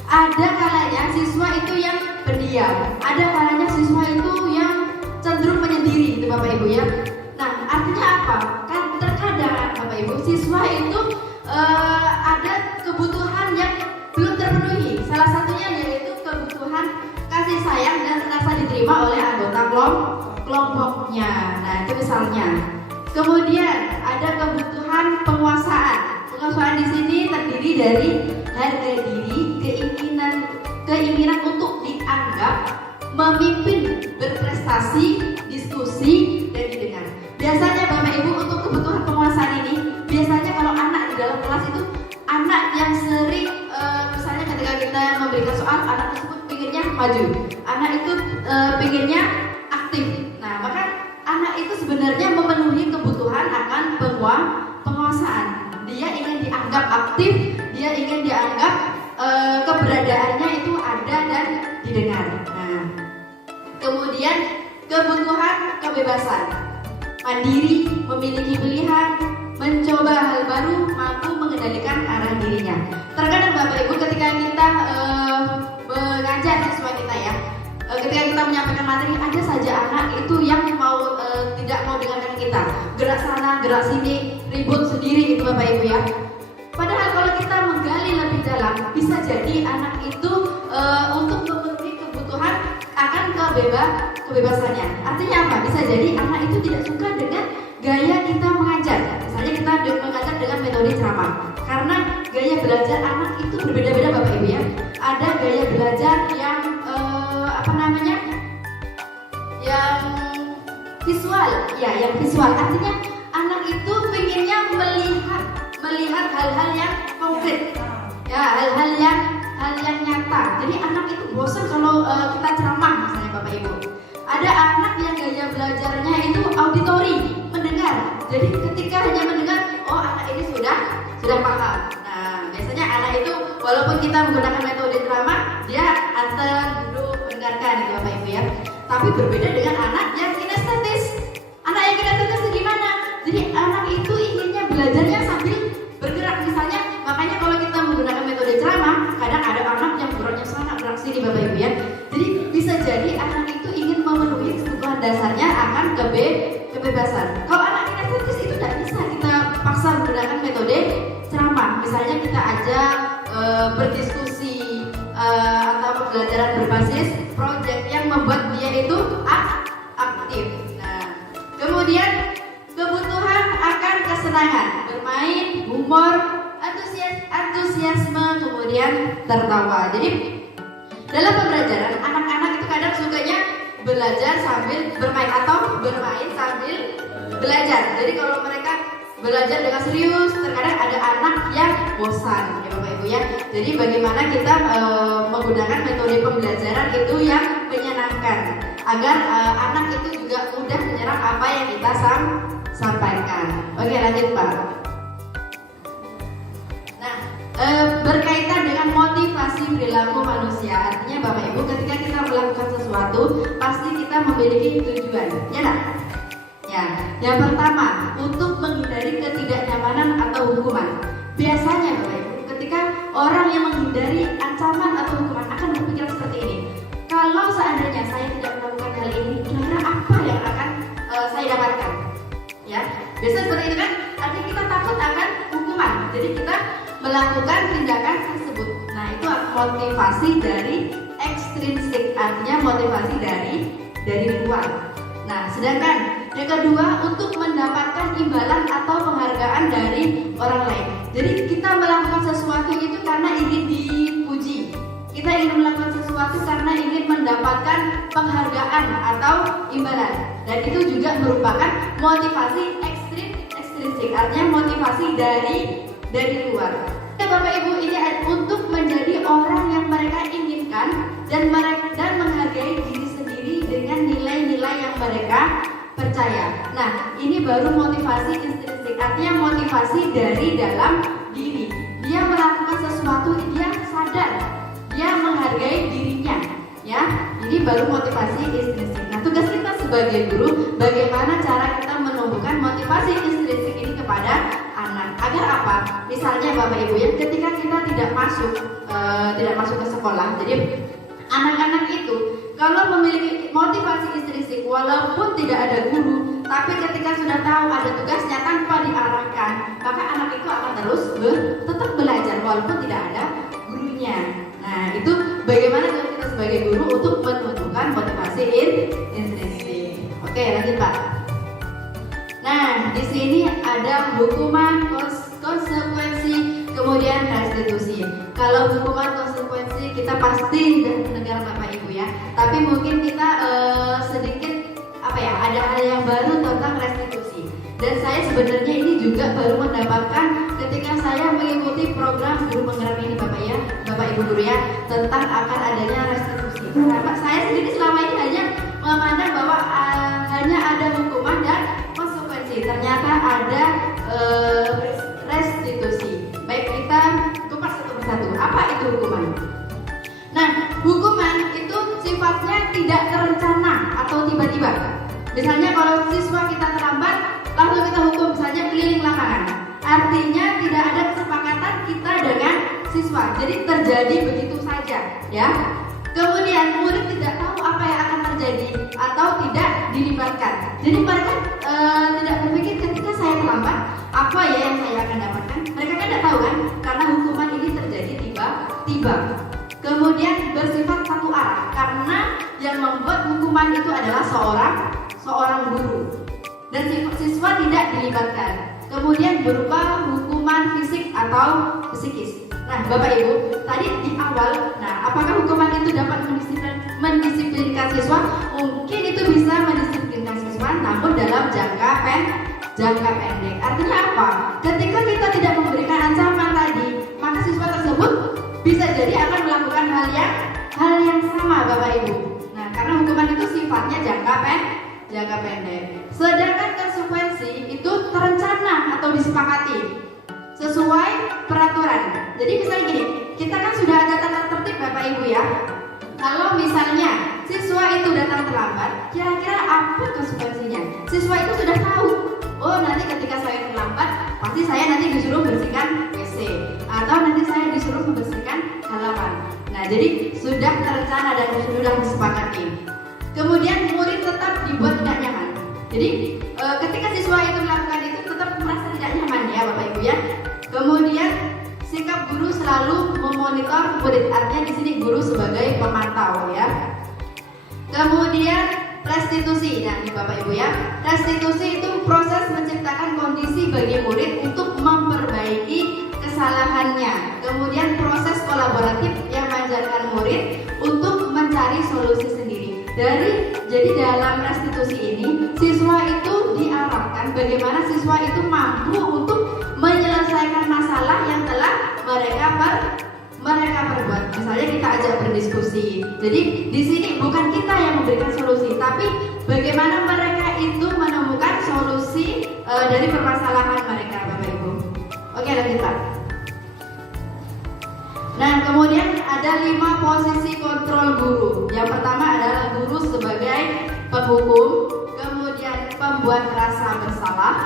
Ada kalanya siswa itu yang pendiam, ada kalanya siswa itu yang cenderung menyendiri, itu Bapak Ibu ya. Nah, artinya apa? Kan terkadang Bapak Ibu siswa itu ada kebutuhan yang belum terpenuhi. Salah satunya yaitu kebutuhan kasih sayang dan rasa diterima oleh anggota kelompoknya. Nah, itu misalnya. Kemudian ada kebutuhan penguasaan. Penguasaan di sini terdiri dari harga diri, keinginan untuk dianggap, memimpin, berprestasi, diskusi, dan didengar. Biasanya Bapak Ibu untuk kebutuhan penguasaan ini, biasanya kalau anak di dalam kelas itu anak yang sering misalnya ketika kita memberikan soal, anak tersebut pinginnya maju, anak itu pinginnya aktif. Nah, maka anak itu sebenarnya memenuhi kebutuhan akan penguasaan. Dia ingin dianggap aktif, dia ingin dianggap keberadaannya itu ada dan didengar. Nah, kemudian kebutuhan kebebasan, mandiri, memiliki pilihan, mencoba hal baru, mampu mengendalikan arah dirinya. Terkadang Bapak Ibu ketika kita mengajar siswa kita ya, ketika kita menyampaikan materi, ada saja anak itu yang tidak mau dengarkan kita, gerak sana, gerak sini, ribut sendiri itu Bapak Ibu ya. Padahal kalau kita menggali lebih dalam, bisa jadi anak itu untuk memenuhi kebutuhan akan kebebasannya. Artinya apa? Bisa jadi anak itu tidak suka dengan gaya kita mengajar. Misalnya kita mengajar dengan metode ceramah. Karena gaya belajar anak itu berbeda-beda Bapak Ibu ya. Ada gaya belajar yang yang visual. Ya, yang visual. Artinya anak itu pengennya melihat hal-hal yang konkret. Ya, hal-hal yang nyata. Jadi anak itu bosan kalau kita ceramah misalnya Bapak Ibu. Ada anak yang gaya belajarnya itu auditori, mendengar. Jadi ketika hanya mendengar, oh anak ini sudah paham. Nah, biasanya anak itu walaupun kita menggunakan metode ceramah, dia duduk mendengarkan gitu Bapak Ibu ya. Tapi berbeda dengan anak yang kinestetis. Anak yang kinestetis itu gimana? Jadi anak itu inginnya belajarnya sambil bergerak misalnya. Makanya kalau kita menggunakan metode ceramah, kadang ada anak yang geraknya sana, gerak sini Bapak Ibu ya. Jadi bisa jadi anak itu ingin memenuhi kebutuhan dasarnya akan kebebasan. Kalau anak kinestetis itu tidak bisa kita paksa menggunakan metode ceramah. Misalnya kita ajak berdiskusi atau pembelajaran berbasis proyek yang membuat dia itu aktif. Nah, kemudian kebutuhan akan kesenangan, bermain, humor, antusiasme, kemudian tertawa. Jadi dalam pembelajaran anak-anak itu kadang sukanya belajar sambil bermain atau bermain sambil belajar. Jadi kalau mereka belajar dengan serius, terkadang ada anak yang bosan, ya Bapak Ibu ya. Jadi bagaimana kita menggunakan metode pembelajaran itu yang menyenangkan, agar anak itu juga mudah menyerap apa yang kita sampaikan. Oke, lanjut Pak. Nah, berkaitan dengan motivasi perilaku manusia, artinya Bapak Ibu ketika kita melakukan sesuatu pasti kita memiliki tujuan, ya nak? Ya, yang pertama untuk menghindari ketidaknyamanan atau hukuman. Biasanya Bapak Ibu, ketika orang yang menghindari ancaman atau hukuman akan berpikir seperti ini. Kalau seandainya saya tidak melakukan hal ini, kira-kira apa yang akan saya dapatkan? Ya, biasanya seperti itu kan? Artinya kita takut akan hukuman. Jadi kita melakukan tindakan tersebut. Nah, itu motivasi dari ekstrinsik, artinya motivasi dari luar. Nah, sedangkan yang kedua untuk mendapatkan imbalan atau penghargaan dari orang lain. Jadi kita melakukan sesuatu itu karena ingin dipuji. Kita ingin melakukan sesuatu karena ingin mendapatkan penghargaan atau imbalan. Dan itu juga merupakan motivasi ekstrinsik, artinya motivasi dari luar. Ya Bapak Ibu, ini untuk menjadi orang yang mereka inginkan dan menghargai diri sendiri dengan nilai-nilai yang mereka percaya. Nah, ini baru motivasi intrinsik, artinya motivasi dari dalam diri. Dia melakukan sesuatu, dia sadar, dia menghargai dirinya. Ya, ini baru motivasi intrinsik. Nah, tugas kita sebagai guru, bagaimana cara kita menumbuhkan motivasi intrinsik ini kepada anak. Agar apa? Misalnya Bapak Ibu ya, ketika kita tidak masuk ke sekolah, jadi anak-anak itu kalau memiliki motivasi intrinsik, walaupun tidak ada guru, tapi ketika sudah tahu ada tugasnya tanpa diarahkan, maka anak itu akan terus tetap belajar walaupun tidak ada gurunya. Nah, itu bagaimana kita sebagai guru untuk menumbuhkan motivasi intrinsik. Oke, lanjut Pak. Nah, di sini ada hukuman, konsekuensi, kemudian restitusi. Kalau hukuman konsekuensi kita pasti negara Bapak Ibu ya. Tapi mungkin kita sedikit ada hal yang baru tentang restitusi. Dan saya sebenarnya ini juga baru mendapatkan ketika saya mengikuti program guru penggerak ini Bapak Ibu guru ya, tentang akan adanya restitusi. Karena saya sendiri selama ini hanya memandang bahwa hanya ada hukuman dan konsekuensi. Ternyata ada restitusi. Baik, kita kupas satu persatu. Apa itu hukuman? Nah, hukuman itu sifatnya tidak terencana atau tiba-tiba. Misalnya kalau siswa kita terlambat, langsung kita hukum, misalnya keliling lapangan. Artinya tidak ada kesepakatan kita dengan siswa. Jadi terjadi begitu saja, ya. Kemudian murid tidak tahu apa yang akan terjadi atau tidak dilibatkan. Jadi mereka tidak berpikir ketika saya terlambat, apa ya yang saya akan dapatkan. Mereka kan tidak tahu kan, karena hukuman ini terjadi tiba-tiba. Kemudian bersifat satu arah, karena yang membuat hukuman itu adalah seorang guru dan siswa tidak dilibatkan. Kemudian berupa hukuman fisik atau psikis. Nah, Bapak Ibu, tadi di awal, apakah hukuman itu dapat mendisiplinkan siswa? Mungkin itu bisa mendisiplinkan siswa, namun dalam jangka pendek. Artinya apa? Ketika kita tidak memberikan ancaman tadi, maka siswa tersebut bisa jadi akan melakukan hal yang sama, Bapak Ibu. Nah, karena hukuman itu sifatnya jangka pendek. Sedangkan konsekuensi itu terencana atau disepakati sesuai peraturan. Jadi misalnya gini, kita kan sudah ada tata tertib Bapak Ibu ya. Kalau misalnya siswa itu datang terlambat, kira-kira apa konsekuensinya? Siswa itu sudah tahu, oh nanti ketika saya terlambat, pasti saya nanti disuruh bersihkan WC, atau nanti saya disuruh membersihkan halaman. Nah, jadi sudah terencana dan sudah disepakati. Kemudian murid tetap dibuat tidak nyaman. Jadi ketika siswa itu melakukan itu tetap merasa tidak nyaman ya Bapak Ibu ya. Kemudian sikap guru selalu memonitor murid, artinya di sini guru sebagai pemantau ya. Kemudian restitusi, nah ini Bapak Ibu ya. Restitusi itu proses menciptakan kondisi bagi murid untuk memperbaiki kesalahannya. Kemudian proses kolaboratif yang mengajarkan murid untuk mencari solusi sendiri. Jadi dalam restitusi ini siswa itu diarahkan bagaimana siswa itu mampu untuk menyelesaikan masalah yang telah mereka perbuat. Misalnya kita ajak berdiskusi. Jadi di sini bukan kita yang memberikan solusi, tapi bagaimana mereka itu menemukan solusi dari permasalahan mereka, Bapak Ibu. Oke, lanjut Pak. Nah, kemudian ada 5 posisi kontrol guru. Yang pertama adalah guru sebagai penghukum, kemudian pembuat rasa bersalah,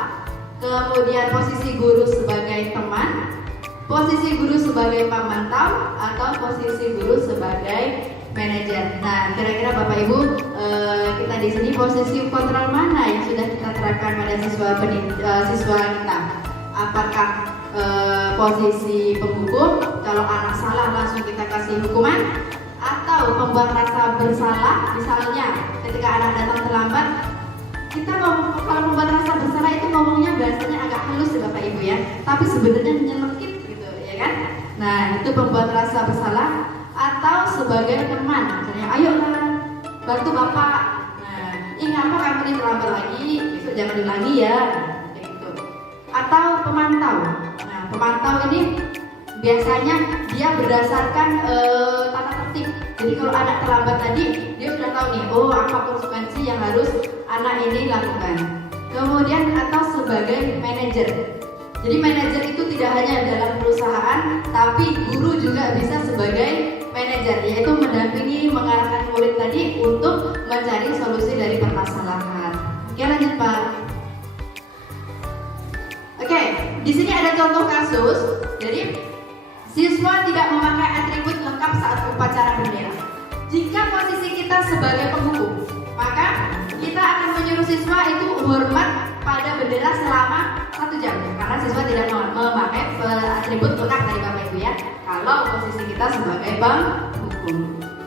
kemudian posisi guru sebagai teman, posisi guru sebagai pemantau, atau posisi guru sebagai manajer. Nah, kira-kira Bapak Ibu, kita di sini posisi kontrol mana yang sudah kita terapkan pada siswa kita? Apakah posisi penghukum, kalau anak salah langsung kita kasih hukuman, atau pembuat rasa bersalah, misalnya ketika anak datang terlambat, kita kalau membuat rasa bersalah itu ngomongnya bahasanya agak halus ya Bapak Ibu ya, tapi sebenarnya menyelekit gitu ya kan. Nah, itu pembuat rasa bersalah. Atau sebagai teman, misalnya ayolah bantu Bapak, nah ingat apa kamu ini terlambat lagi, besok jangan diulangi ya, kayak gitu. Atau pemantau. Nah, pemantau ini biasanya dia berdasarkan tata tertib. Jadi kalau anak terlambat tadi, dia sudah tahu nih, oh apa konsekuensi yang harus anak ini lakukan. Kemudian atau sebagai manajer. Jadi manajer itu tidak hanya dalam perusahaan, tapi guru juga bisa sebagai manajer, yaitu mendampingi, mengarahkan murid tadi untuk mencari solusi dari permasalahan. Oke, lanjut Pak. Oke, di sini ada contoh kasus. Jadi siswa tidak memakai atribut lengkap saat upacara bendera. Jika posisi kita sebagai penghukum, maka kita akan menyuruh siswa itu hormat pada bendera selama 1 jam, karena siswa tidak memakai atribut lengkap dari Bapak Ibu ya. Kalau posisi kita sebagai penghukum,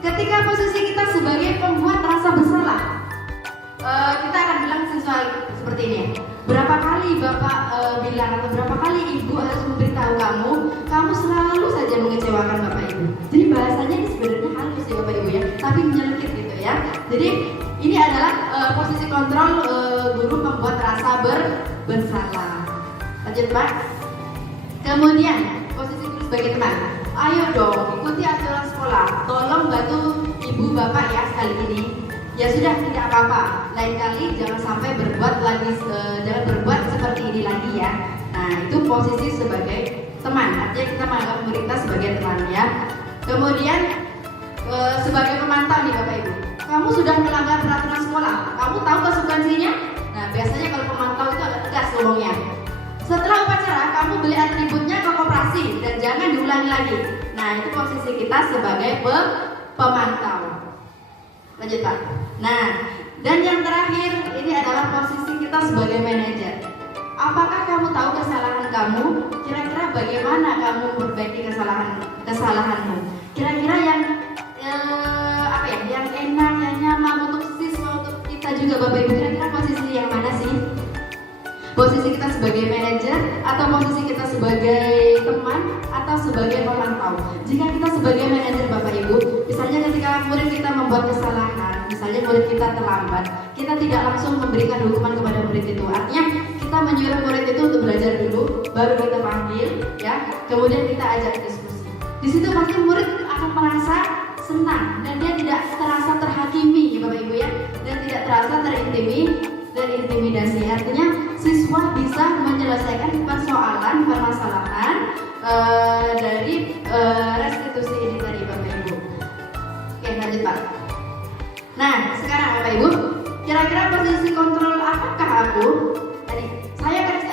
ketika posisi kita sebagai pembuat rasa bersalah, kita akan bilang siswa seperti ini. Berapa kali Bapak bilang atau berapa kali Ibu harus memberitahu kamu selalu saja mengecewakan Bapak Ibu. Jadi bahasanya ini sebenarnya halus ya Bapak Ibu ya, tapi menyelekit gitu ya. Jadi ini adalah posisi kontrol guru membuat rasa bersalah. Lanjut Pak. Kemudian posisi guru sebagai teman. Ayo dong ikuti aturan sekolah. Tolong bantu ibu bapak ya sekali ini. Ya sudah, tidak apa-apa. Lain kali jangan sampai jangan berbuat seperti ini lagi ya. Nah, itu posisi sebagai teman. Artinya kita menganggap murid kita sebagai teman ya. Kemudian sebagai pemantau nih Bapak Ibu. Kamu sudah melanggar peraturan sekolah. Kamu tahu konsekuensinya? Nah, biasanya kalau pemantau itu agak tegas ngomongnya. Setelah upacara, kamu beli atributnya ke koperasi dan jangan diulangi lagi. Nah, itu posisi kita sebagai pemantau. Lanjut Pak. Nah, dan yang terakhir ini adalah posisi kita sebagai manajer. Apakah kamu tahu kesalahan kamu? Kira-kira bagaimana kamu memperbaiki kesalahanmu? Kira-kira yang yang enak, yang nyaman untuk siswa, untuk kita juga Bapak Ibu. Kira-kira posisi yang mana sih? Posisi kita sebagai manajer, atau posisi kita sebagai teman, atau sebagai pemantau? Jika kita sebagai manajer Bapak Ibu, misalnya ketika murid kita membuat kesalahan, misalnya murid kita terlambat, kita tidak langsung memberikan hukuman kepada murid itu. Artinya kita menyuruh murid itu untuk belajar dulu, baru kita panggil, ya. Kemudian kita ajak diskusi. Di situ pasti murid akan merasa senang dan dia tidak terasa terhakimi, ya Bapak Ibu ya, dan tidak terasa terintimidasi. Artinya siswa bisa menyelesaikan permasalahan dari restitusi ini tadi Bapak Ibu. Oke, lanjut Pak. Nah, sekarang Bapak Ibu, kira-kira posisi kontrol apakah aku? Tadi saya Bapak.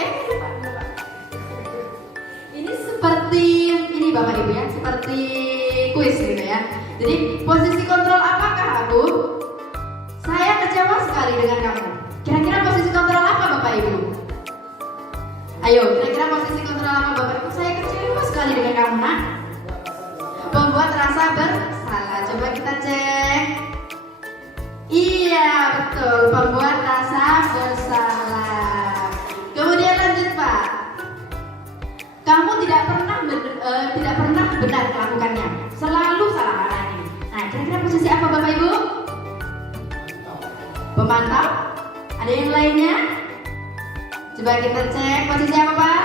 Ini seperti ini Bapak Ibu ya, seperti kuis gitu ya. Jadi posisi kontrol apakah aku? Saya kecewa sekali dengan kamu. Kira-kira posisi kontrol apa Bapak Ibu? Ayo, kira-kira posisi kontrol apa Bapak Ibu? Saya kecewa sekali dengan kamu, nak. Membuat rasa bersalah. Coba kita cek. Iya, betul. Membuat rasa bersalah. Kemudian lanjut Pak. Kamu tidak pernah benar melakukannya. Selalu salah arahnya. Nah, kira-kira posisi apa Bapak Ibu? Coba kita cek posisi apa Pak?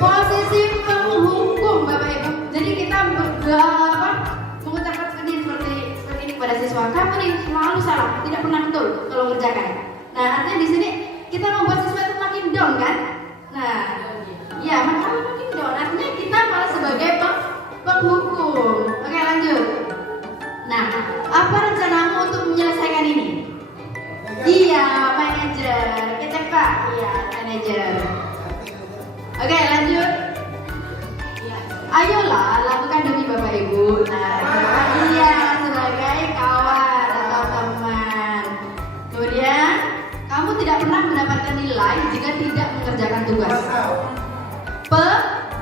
Posisi penghukum Bapak Ibu. Jadi kita mengucapkan seperti ini kepada siswa. Kamu nih selalu salah, tidak pernah betul kalau mengerjakan. Nah artinya di sini kita membuat siswa itu makin down kan? Nah, ya makin down. Artinya kita malah sebagai penghukum. Oke lanjut. Nah, apa rencanamu untuk menyelesaikan ini? Iya, manajer. Kita Pak, iya manajer. Oke lanjut. Ayolah lakukan demi Bapak Ibu. Nah, iya sebagai kawan atau teman. Kemudian kamu tidak pernah mendapatkan nilai jika tidak mengerjakan tugas.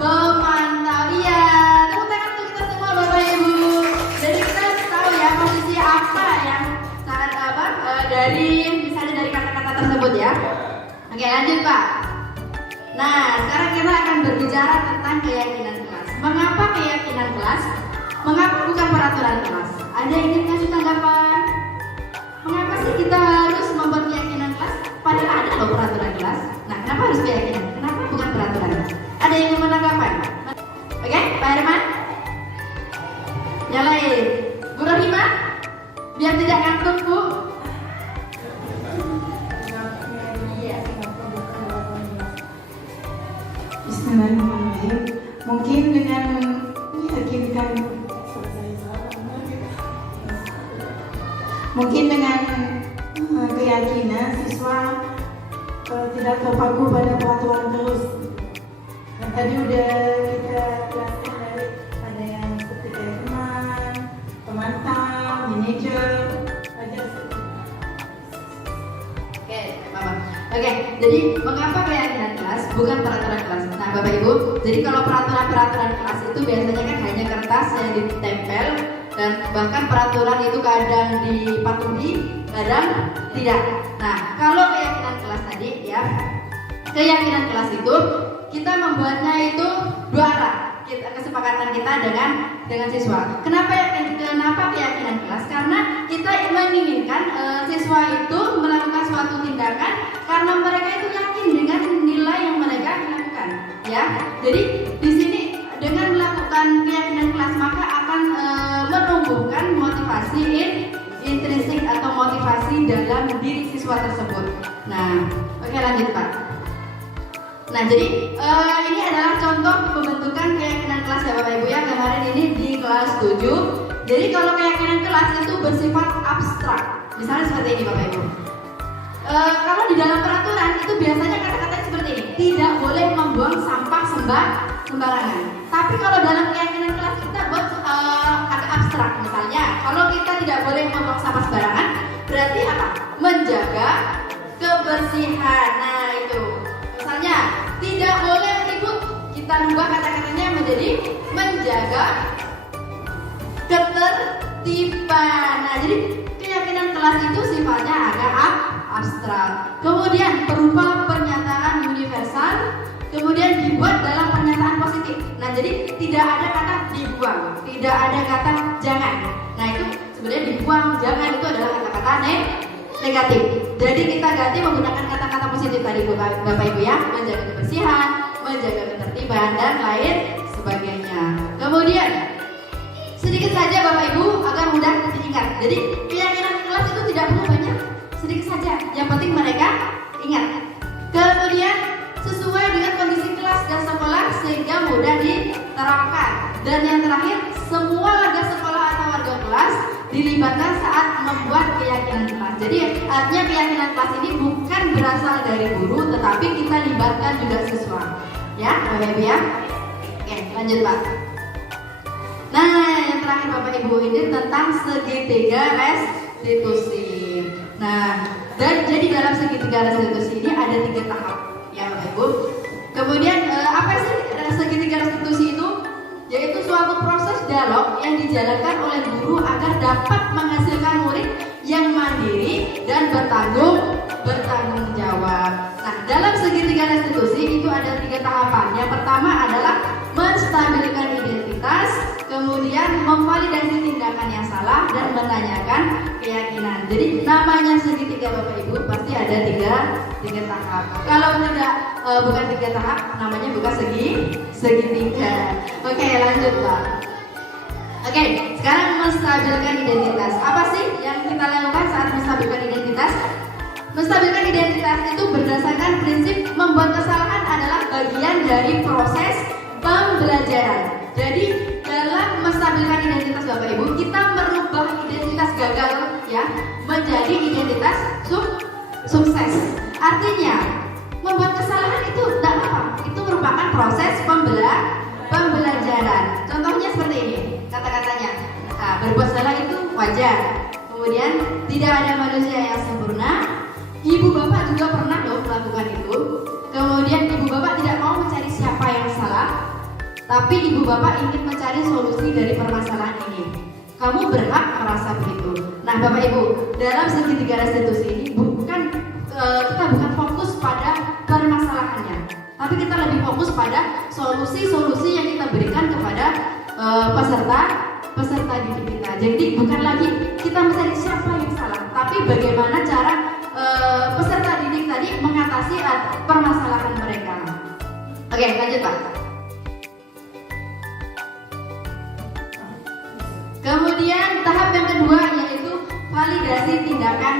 Pemantau, iya. Tepuk tangan untuk kita semua Bapak Ibu. Jadi kita tahu ya posisi apa yang saat dari misalnya dari kata-kata tersebut ya. Oke lanjut Pak. Nah sekarang kita akan berbicara tentang keyakinan kelas. Mengapa keyakinan kelas? Mengapa bukan peraturan kelas? Ada yang ingin kasih tanggapan? Mengapa sih kita harus membuat keyakinan kelas? Padahal ada loh peraturan kelas. Nah kenapa harus keyakinan? Kenapa bukan peraturan kelas? Ada yang ingin menanggapan? Oke Pak Herman? Nyalain. Bu Rohima? Biar tidak ngantuk Bu. Bismillahirrahmanirrahim. Mungkin dengan meyakinkan, keyakinan siswa tidak terpaku pada peraturan terus. Dan tadi udah kita jelaskan dari ada yang seperti teman, pemantau, manajer, aja. Oke, jadi mengapa keyakinan kelas bukan peraturan kelas? Nah, Bapak Ibu, jadi kalau peraturan kelas itu biasanya kan hanya kertas yang ditempel dan bahkan peraturan itu kadang dipatuhi, kadang tidak. Nah, kalau keyakinan kelas tadi ya, keyakinan kelas itu kita membuatnya itu dua arah. Kesepakatan kita dengan siswa. Kenapa keyakinan kelas? Karena kita menginginkan siswa itu melakukan suatu tindakan karena mereka itu yakin dengan nilai yang mereka lakukan. Ya, jadi di sini dengan melakukan keyakinan kelas maka akan menumbuhkan motivasi intrinsik atau motivasi dalam diri siswa tersebut. Nah, oke lanjut Pak. Nah jadi ini adalah contoh pembentukan keyakinan kelas ya Bapak Ibu ya. Kemarin ini di kelas 7. Jadi kalau keyakinan kelas itu bersifat abstrak. Misalnya seperti ini Bapak Ibu. Kalau di dalam peraturan itu biasanya kata-katanya seperti ini. Tidak boleh membuang sampah sembarangan. Tapi kalau dalam keyakinan kelas kita buat agak abstrak. Misalnya kalau kita tidak boleh membuang sampah sembarangan, berarti apa? Menjaga kebersihan. Nah itu. Misalnya tidak boleh ribut, kita rubah kata-katanya menjadi menjaga ketertiban. Nah jadi keyakinan kelas itu sifatnya agak abstrak. Kemudian berupa pernyataan universal, kemudian dibuat dalam pernyataan positif. Nah jadi tidak ada kata dibuang, tidak ada kata jangan. Nah itu sebenarnya dibuang, jangan itu adalah kata-kata negatif. Jadi kita ganti menggunakan kata-kata positif tadi Bapak Ibu ya, menjaga kebersihan, menjaga ketertiban dan lain sebagainya. Kemudian sedikit saja Bapak Ibu agar mudah diingat. Jadi keyakinan kelas itu tidak perlu banyak, sedikit saja. Yang penting mereka ingat. Kemudian sesuai dengan kondisi kelas dan sekolah sehingga mudah diterapkan. Dan yang terakhir, semua warga sekolah atau warga kelas dilibatkan saat membuat keyakinan kelas. Jadi artinya keyakinan kelas ini bukan berasal dari guru, tetapi kita libatkan juga siswa. Ya, Bapak Ibu ya. Oke, lanjut Pak. Nah, yang terakhir Bapak Ibu ini tentang segitiga restitusi. Nah, dan jadi dalam segitiga restitusi ini ada 3 tahap, ya Bapak Ibu. Kemudian apa sih segitiga restitusi itu? Yaitu suatu proses dialog yang dijalankan oleh guru agar dapat menghasilkan murid yang mandiri dan bertanggung jawab. Nah, dalam segitiga restitusi itu ada 3 tahapan. Yang pertama adalah menstabilkan identitas, kemudian memvalidasi tindakan yang salah dan menanyakan keyakinan. Jadi namanya segitiga Bapak Ibu pasti ada tiga tahap. Kalau tidak bukan 3 tahap, namanya bukan segitiga. Oke, lanjut Pak. Oke, sekarang menstabilkan identitas. Apa sih yang kita lakukan saat menstabilkan identitas? Menstabilkan identitas itu berdasarkan prinsip membuat kesalahan adalah bagian dari proses pembelajaran. Jadi dalam menstabilkan identitas Bapak Ibu, kita merubah identitas gagal ya menjadi identitas sukses. Artinya membuat kesalahan itu tidak apa, itu merupakan proses pembelajaran. Contohnya seperti ini kata-katanya. Nah, berbuat salah itu wajar. Kemudian tidak ada manusia yang sempurna. Ibu bapak juga pernah dong melakukan itu. Kemudian ibu bapak tidak mau mencari siapa yang salah, tapi ibu bapak ingin mencari solusi dari permasalahan ini. Kamu berhak merasa begitu. Nah Bapak Ibu, dalam segitiga restitusi ini kita bukan fokus pada permasalahannya, tapi kita lebih fokus pada solusi-solusi yang kita berikan kepada peserta didik kita. Jadi bukan lagi kita mencari siapa yang salah, tapi bagaimana cara peserta didik tadi mengatasi permasalahan mereka. Oke, lanjut Pak. Kemudian tahap yang kedua yaitu validasi tindakan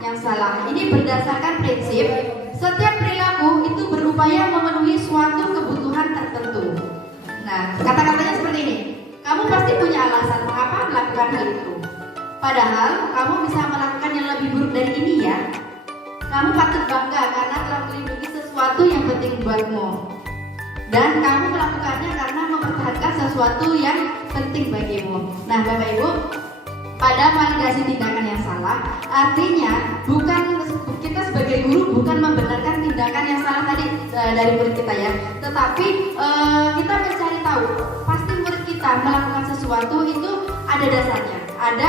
yang salah. Ini berdasarkan prinsip setiap perilaku itu berupaya memenuhi suatu kebutuhan tertentu. Nah, kata-katanya seperti ini. Kamu pasti punya alasan mengapa melakukan hal itu. Padahal kamu bisa melakukan yang lebih buruk dari ini ya. Kamu patut bangga karena telah melindungi sesuatu yang penting buatmu. Dan kamu melakukannya karena mempertahankan sesuatu yang penting bagimu. Nah Bapak Ibu, pada validasi tindakan yang salah, artinya bukan kita sebagai guru bukan membenarkan tindakan yang salah tadi dari murid kita ya, tetapi kita mencari tahu pasti murid kita melakukan sesuatu itu ada dasarnya, ada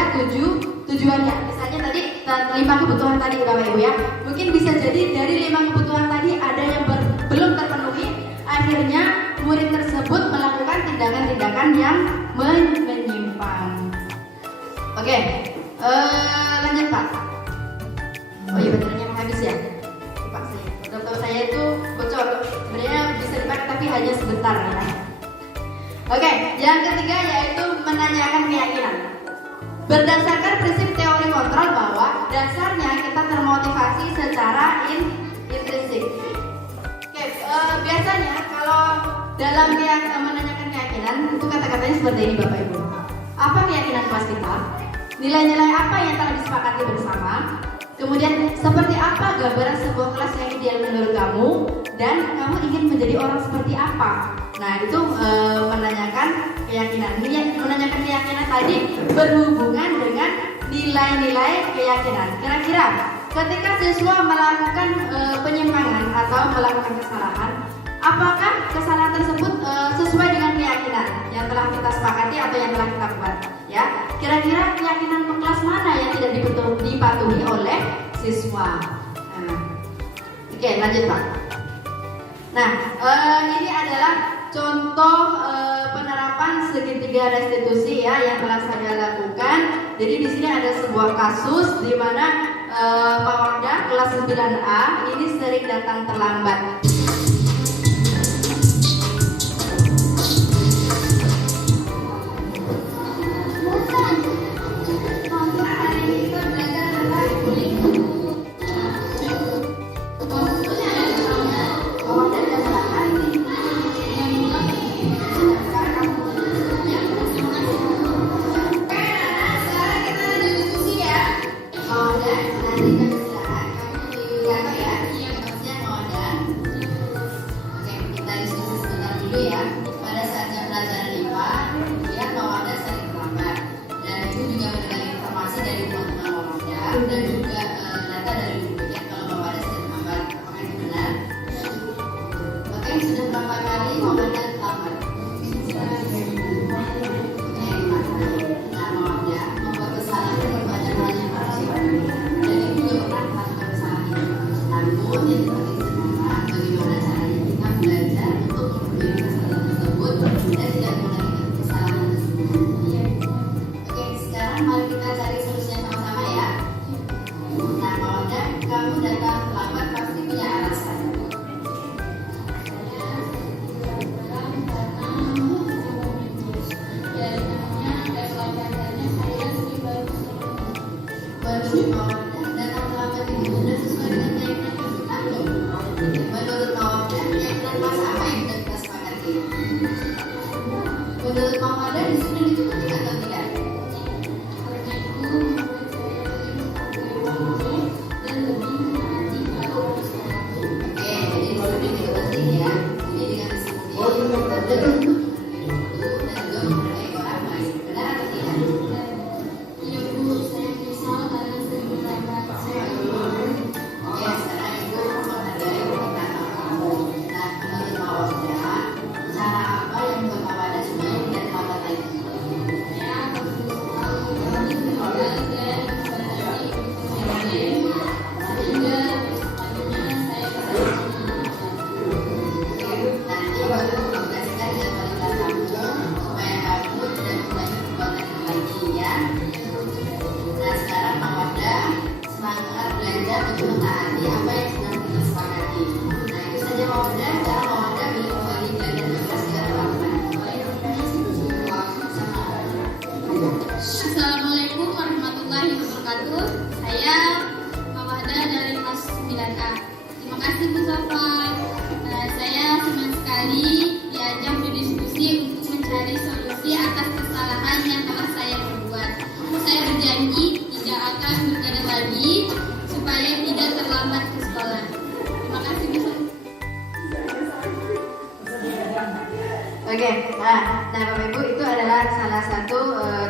tujuannya. Misalnya tadi 5 kebutuhan tadi Bapak Ibu ya, mungkin bisa jadi dari 5 kebutuhan tadi ada yang belum terpenuhi, akhirnya murid tersebut melakukan tindakan-tindakan yang menyimpang. Oke, lanjut Pak. Oh iya baterainya mau habis ya. Pak sih, laptop saya itu bocor. Sebenarnya bisa dipakai tapi hanya sebentar ya. Oke, yang ketiga yaitu menanyakan keyakinan. Berdasarkan prinsip teori kontrol bahwa dasarnya kita termotivasi secara intrinsik. Oke, biasanya kalau dalam menanyakan keyakinan itu kata-katanya seperti ini Bapak Ibu. Apa keyakinan kelas kita? Nilai-nilai apa yang telah disepakati bersama? Kemudian seperti apa gambaran sebuah kelas yang ideal menurut kamu? Dan kamu ingin menjadi orang seperti apa? Nah itu menanyakan keyakinan. Menanyakan keyakinan tadi berhubungan dengan nilai-nilai keyakinan. Kira-kira ketika siswa melakukan penyimpangan atau melakukan kesalahan, apakah kesalahan tersebut sesuai dengan keyakinan yang telah kita sepakati atau yang telah kita buat? Ya, kira-kira keyakinan kelas mana yang tidak dipatuhi oleh siswa? Oke, lanjut Pak. Nah, ini adalah contoh penerapan segitiga restitusi ya yang telah saya lakukan. Jadi di sini ada sebuah kasus di mana Pak Wanda kelas 9A ini sering datang terlambat. kembali diajak berdiskusi untuk mencari solusi atas kesalahan yang telah saya perbuat. Saya berjanji tidak akan berkata lagi supaya tidak terlambat ke sekolah. Terima kasih, Bu. Oke, nah Bapak Ibu, itu adalah salah satu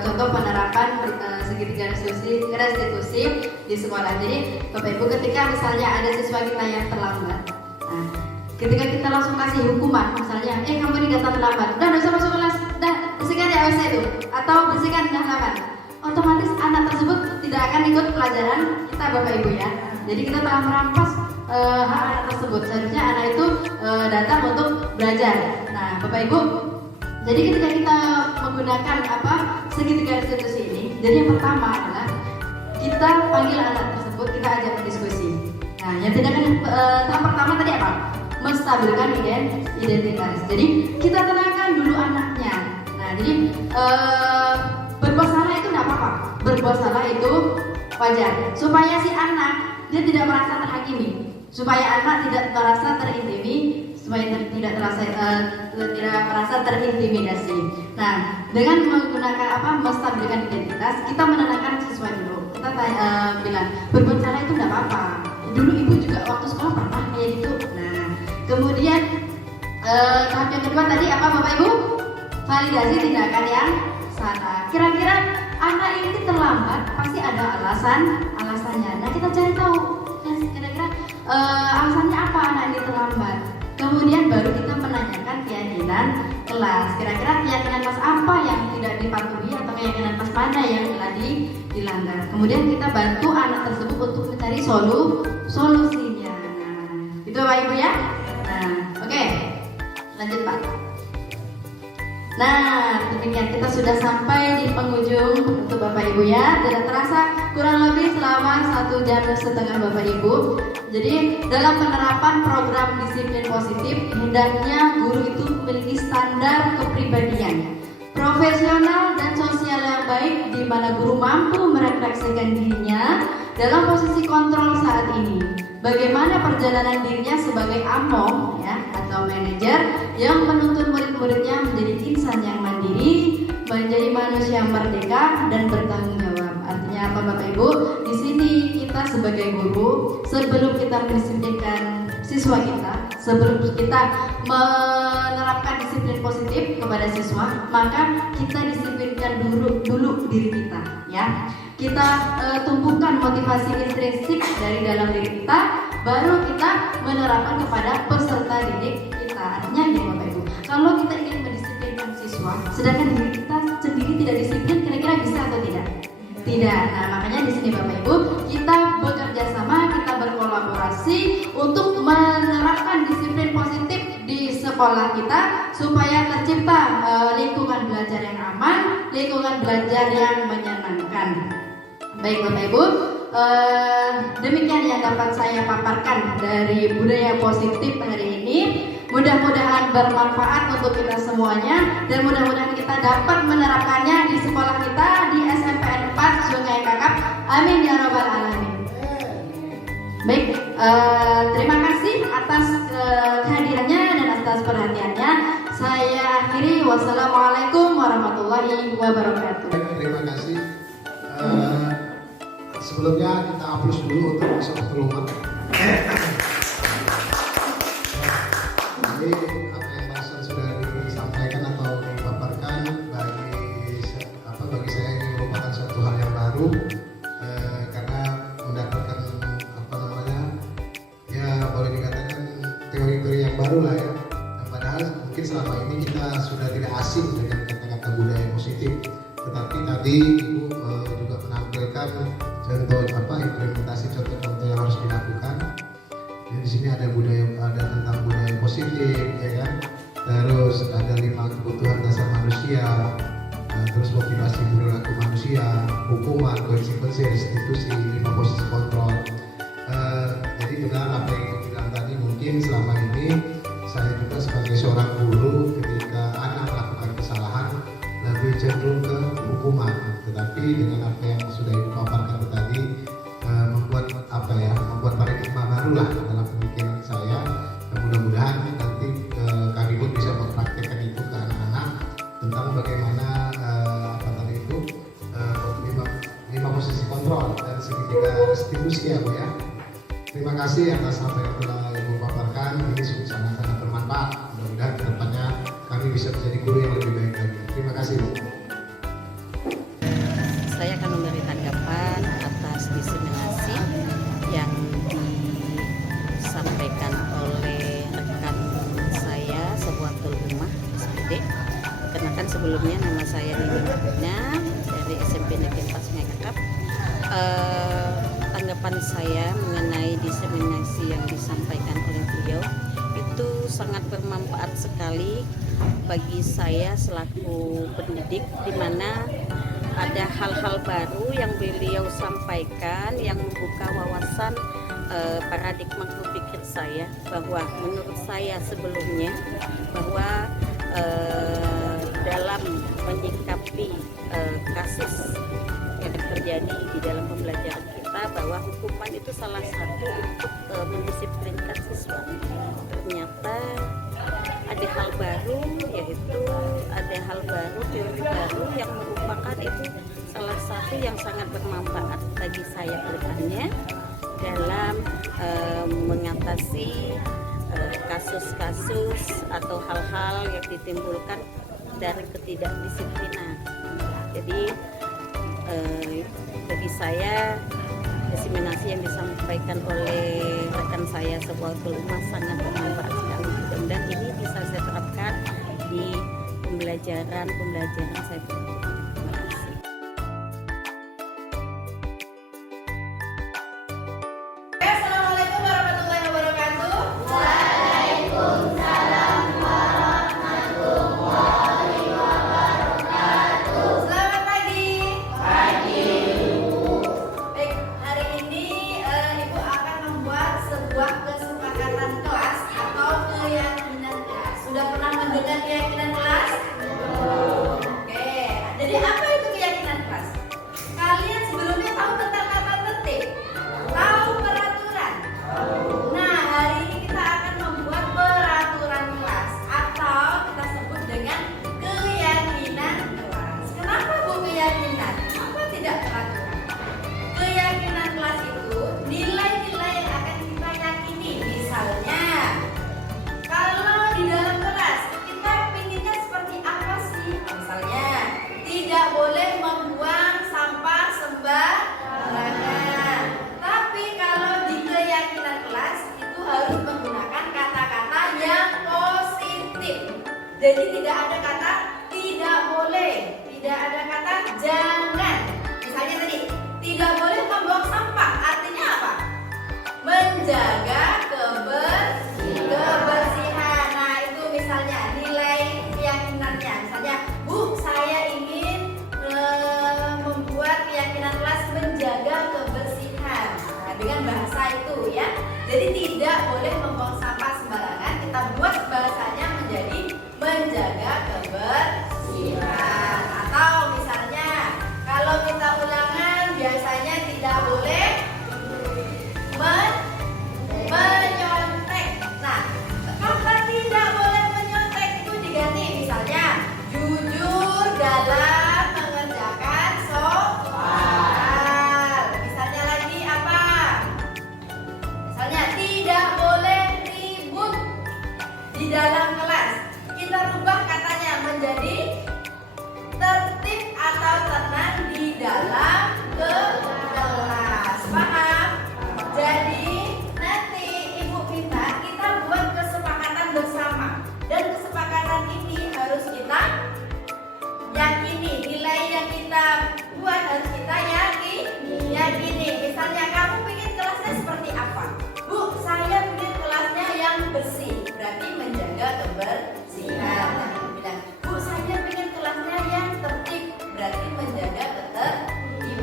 contoh penerapan segitiga restitusi di sekolah. Jadi Bapak Ibu, ketika misalnya ada siswa kita yang terlambat, nah, ketika kita langsung kasih hukuman, misalnya, kamu ini datang terlambat, udah nggak usah masuk kelas, udah bersihkan di WC itu, atau bersihkan di halaman, otomatis anak tersebut tidak akan ikut pelajaran kita, Bapak Ibu ya. Jadi kita telah merampas hak anak tersebut. Seharusnya anak itu datang untuk belajar. Nah, Bapak Ibu, jadi ketika kita menggunakan segitiga restitusi ini, jadi yang pertama adalah kita panggil anak tersebut, kita ajak berdiskusi. Nah, yang tindakan tahap pertama tadi apa? Menstabilkan identitas. Jadi kita tenangkan dulu anaknya. Nah, jadi berbuat salah itu tidak apa-apa. Berbuat salah itu wajar. Supaya si anak dia tidak merasa terhakimi. Supaya anak tidak merasa terintimidasi, tidak merasa terintimidasi. Nah, dengan menggunakan menstabilkan identitas, kita menenangkan siswa dulu. Kita bilang berbuat salah itu tidak apa-apa. Dulu ibu juga waktu sekolah pernah kayak gitu. Nah, kemudian tahap yang kedua tadi apa, Bapak Ibu? Validasi tindakan yang salah. Kira-kira anak ini terlambat pasti ada alasannya. Nah, kita cari tahu kira-kira alasannya apa anak ini terlambat. Kemudian baru kita menanyakan keyakinan kelas. Kira-kira keyakinan kelas apa yang tidak dipatuhi atau keyakinan kelas mana yang telah dilanggar. Kemudian kita bantu anak tersebut untuk mencari solusinya. Nah, itu Bapak Ibu ya. Nah, oke. Lanjut Pak. Nah, demikian kita sudah sampai di penghujung untuk Bapak Ibu ya. Tidak terasa kurang lebih selama 1,5 jam Bapak Ibu. Jadi dalam penerapan program disiplin positif, hendaknya guru itu memiliki standar kepribadian profesional dan sosial yang baik, di mana guru mampu merefleksikan dirinya dalam posisi kontrol saat ini. Bagaimana perjalanan dirinya sebagai among ya atau manajer yang menuntun murid-muridnya menjadi insan yang mandiri, menjadi manusia merdeka dan bertanggung jawab. Artinya apa Bapak Ibu? Di sini kita sebagai guru, sebelum kita mendisiplinkan siswa kita, sebelum kita menerapkan disiplin positif kepada siswa, maka kita disiplinkan dulu diri kita ya. Kita tumbuhkan motivasi intrinsik dari dalam diri kita, baru kita menerapkan kepada peserta didik kita. Artinya gini Bapak Ibu, kalau kita ingin mendisiplinkan siswa, sedangkan diri kita sendiri tidak disiplin, kira-kira bisa atau tidak? Tidak. Nah, makanya di sini Bapak Ibu, kita bekerja sama, kita berkolaborasi untuk menerapkan disiplin positif di sekolah kita supaya tercipta lingkungan belajar yang aman, lingkungan belajar yang menyenangkan. Baik Bapak Ibu, demikian yang dapat saya paparkan dari budaya positif hari ini. Mudah-mudahan bermanfaat untuk kita semuanya, dan mudah-mudahan kita dapat menerapkannya di sekolah kita di SMPN 4 Sungai Kakap. Amin ya robbal alamin. Baik, terima kasih atas kehadirannya dan atas perhatiannya. Saya akhiri, wassalamualaikum warahmatullahi wabarakatuh. Terima kasih. Sebelumnya kita aplaus dulu untuk masuk ke rumah. Jadi apa yang barusan sudah disampaikan atau dipaparkan bagi saya ini merupakan suatu hal yang baru, karena mendapatkan ya boleh dikatakan teori-teori yang baru lah ya. Dan padahal mungkin selama ini kita sudah tidak asing dengan kata-kata budaya positif, tetapi tadi Ibu juga menampilkan contoh implementasi contoh-contoh yang harus dilakukan. Jadi di sini ada tentang budaya positif, ya kan? Terus ada 5 kebutuhan dasar manusia, terus motivasi perilaku manusia, hukuman, konsekuensi, restitusi, 5 posisi kontrol. Jadi benar apa yang Ibu bilang tadi, mungkin selama ini saya juga sebagai seorang guru, ketika anak melakukan kesalahan lebih cenderung ke hukuman, tetapi dengan apa yang sudah Ibu paparkan tadi, membuat paradigma baru lah dalam pemikiran saya. Dan mudah-mudahan nanti kami pun kasih atas apa yang telah Ibu paparkan. Ini sangat-sangat bermanfaat. Mudah-mudahan kedepannya kami bisa menjadi guru yang lebih baik lagi. Terima kasih, Bu. Saya akan memberi tanggapan atas diseminasi yang disampaikan oleh rekan saya sebuah rumah SPD. Karena kan sebelumnya nama saya Nini Marina dari SMP Negeri 4 Sungai Kakap. Tanggapan saya mengenai diseminasi yang disampaikan oleh beliau itu sangat bermanfaat sekali bagi saya selaku pendidik, di mana ada hal-hal baru yang beliau sampaikan yang membuka wawasan paradigma berpikir saya, bahwa menurut saya sebelumnya bahwa dalam menyikapi kasus yang terjadi di dalam pembelajaran kita, bahwa hukuman itu salah satu untuk mendisiplinkan siswa. Ternyata ada hal baru, yaitu ada hal baru, teori baru yang merupakan itu salah satu yang sangat bermanfaat bagi saya ke depannya dalam mengatasi kasus-kasus atau hal-hal yang ditimbulkan dari ketidakdisiplinan. Jadi bagi saya diseminasi yang disampaikan oleh rekan saya sebuah rumah sangat bermanfaat sekali. Mudah-mudahan ini bisa saya terapkan di pembelajaran saya berikutnya. Terima kasih. Assalamualaikum warahmatullahi wabarakatuh. Selamat pagi. Baik, hari ini Ibu akan membuat sebuah kesepakatan kelas atau keyakinan kelas. Sudah pernah mendengar keyakinan kelas? Oke, jadi apa itu keyakinan kelas? Kalian sebelumnya tahu tentang kata tertib? Tahu peraturan? Nah, hari ini kita akan membuat peraturan kelas atau kita sebut dengan keyakinan kelas. Kenapa Bu keyakinan? Apa tidak peraturan? Keyakinan kelas itu nilai-nilai yang akan kita yakini. Misalnya, kalau di dalam kelas kita pinginnya seperti apa sih? Misalnya, tidak boleh membuang sampah sembarangan. Tapi kalau di keyakinan kelas itu harus menggunakan kata-kata yang positif. Jadi tidak ada kata tidak boleh, tidak ada kata jangan. Misalnya tadi, tidak boleh membuang sampah. Artinya apa? Menjaga kebersihan. Nah, itu misalnya nilai keyakinannya. Misalnya, Bu, saya ingin membuat keyakinan kelas menjaga kebersihan. Nah, dengan bahasa itu ya. Jadi tidak boleh membuang sampah sembarangan. Kita buat bahasanya menjadi menjaga kebersihan. Atau misalnya, kalau kita ulangan biasanya tidak boleh menyontek. Nah, kata tidak boleh menyontek itu diganti, misalnya jujur dalam mengerjakan soal. Misalnya lagi apa? Misalnya tidak boleh ribut di dalam kelas. Kita rubah katanya menjadi tertib atau tenang di dalam kelas. Paham? Jadi nanti Ibu minta kita buat kesepakatan bersama. Dan kesepakatan ini harus kita yakini. Nilai yang kita buat harus kita yakini. Misalnya kamu ingin kelasnya seperti apa? Bu, saya ingin kelasnya yang bersih. Berarti menjaga kebersihan. Nah, bilang, Bu, saya ingin kelasnya yang tertib. Berarti menjaga ketertiban.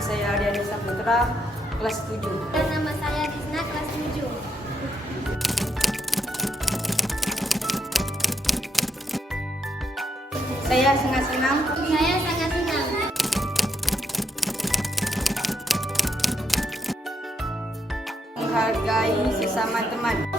saya Ardiani Saputra, kelas 7. Nama saya Rizna, kelas 7. Saya sangat senang Saya sangat senang menghargai sesama teman.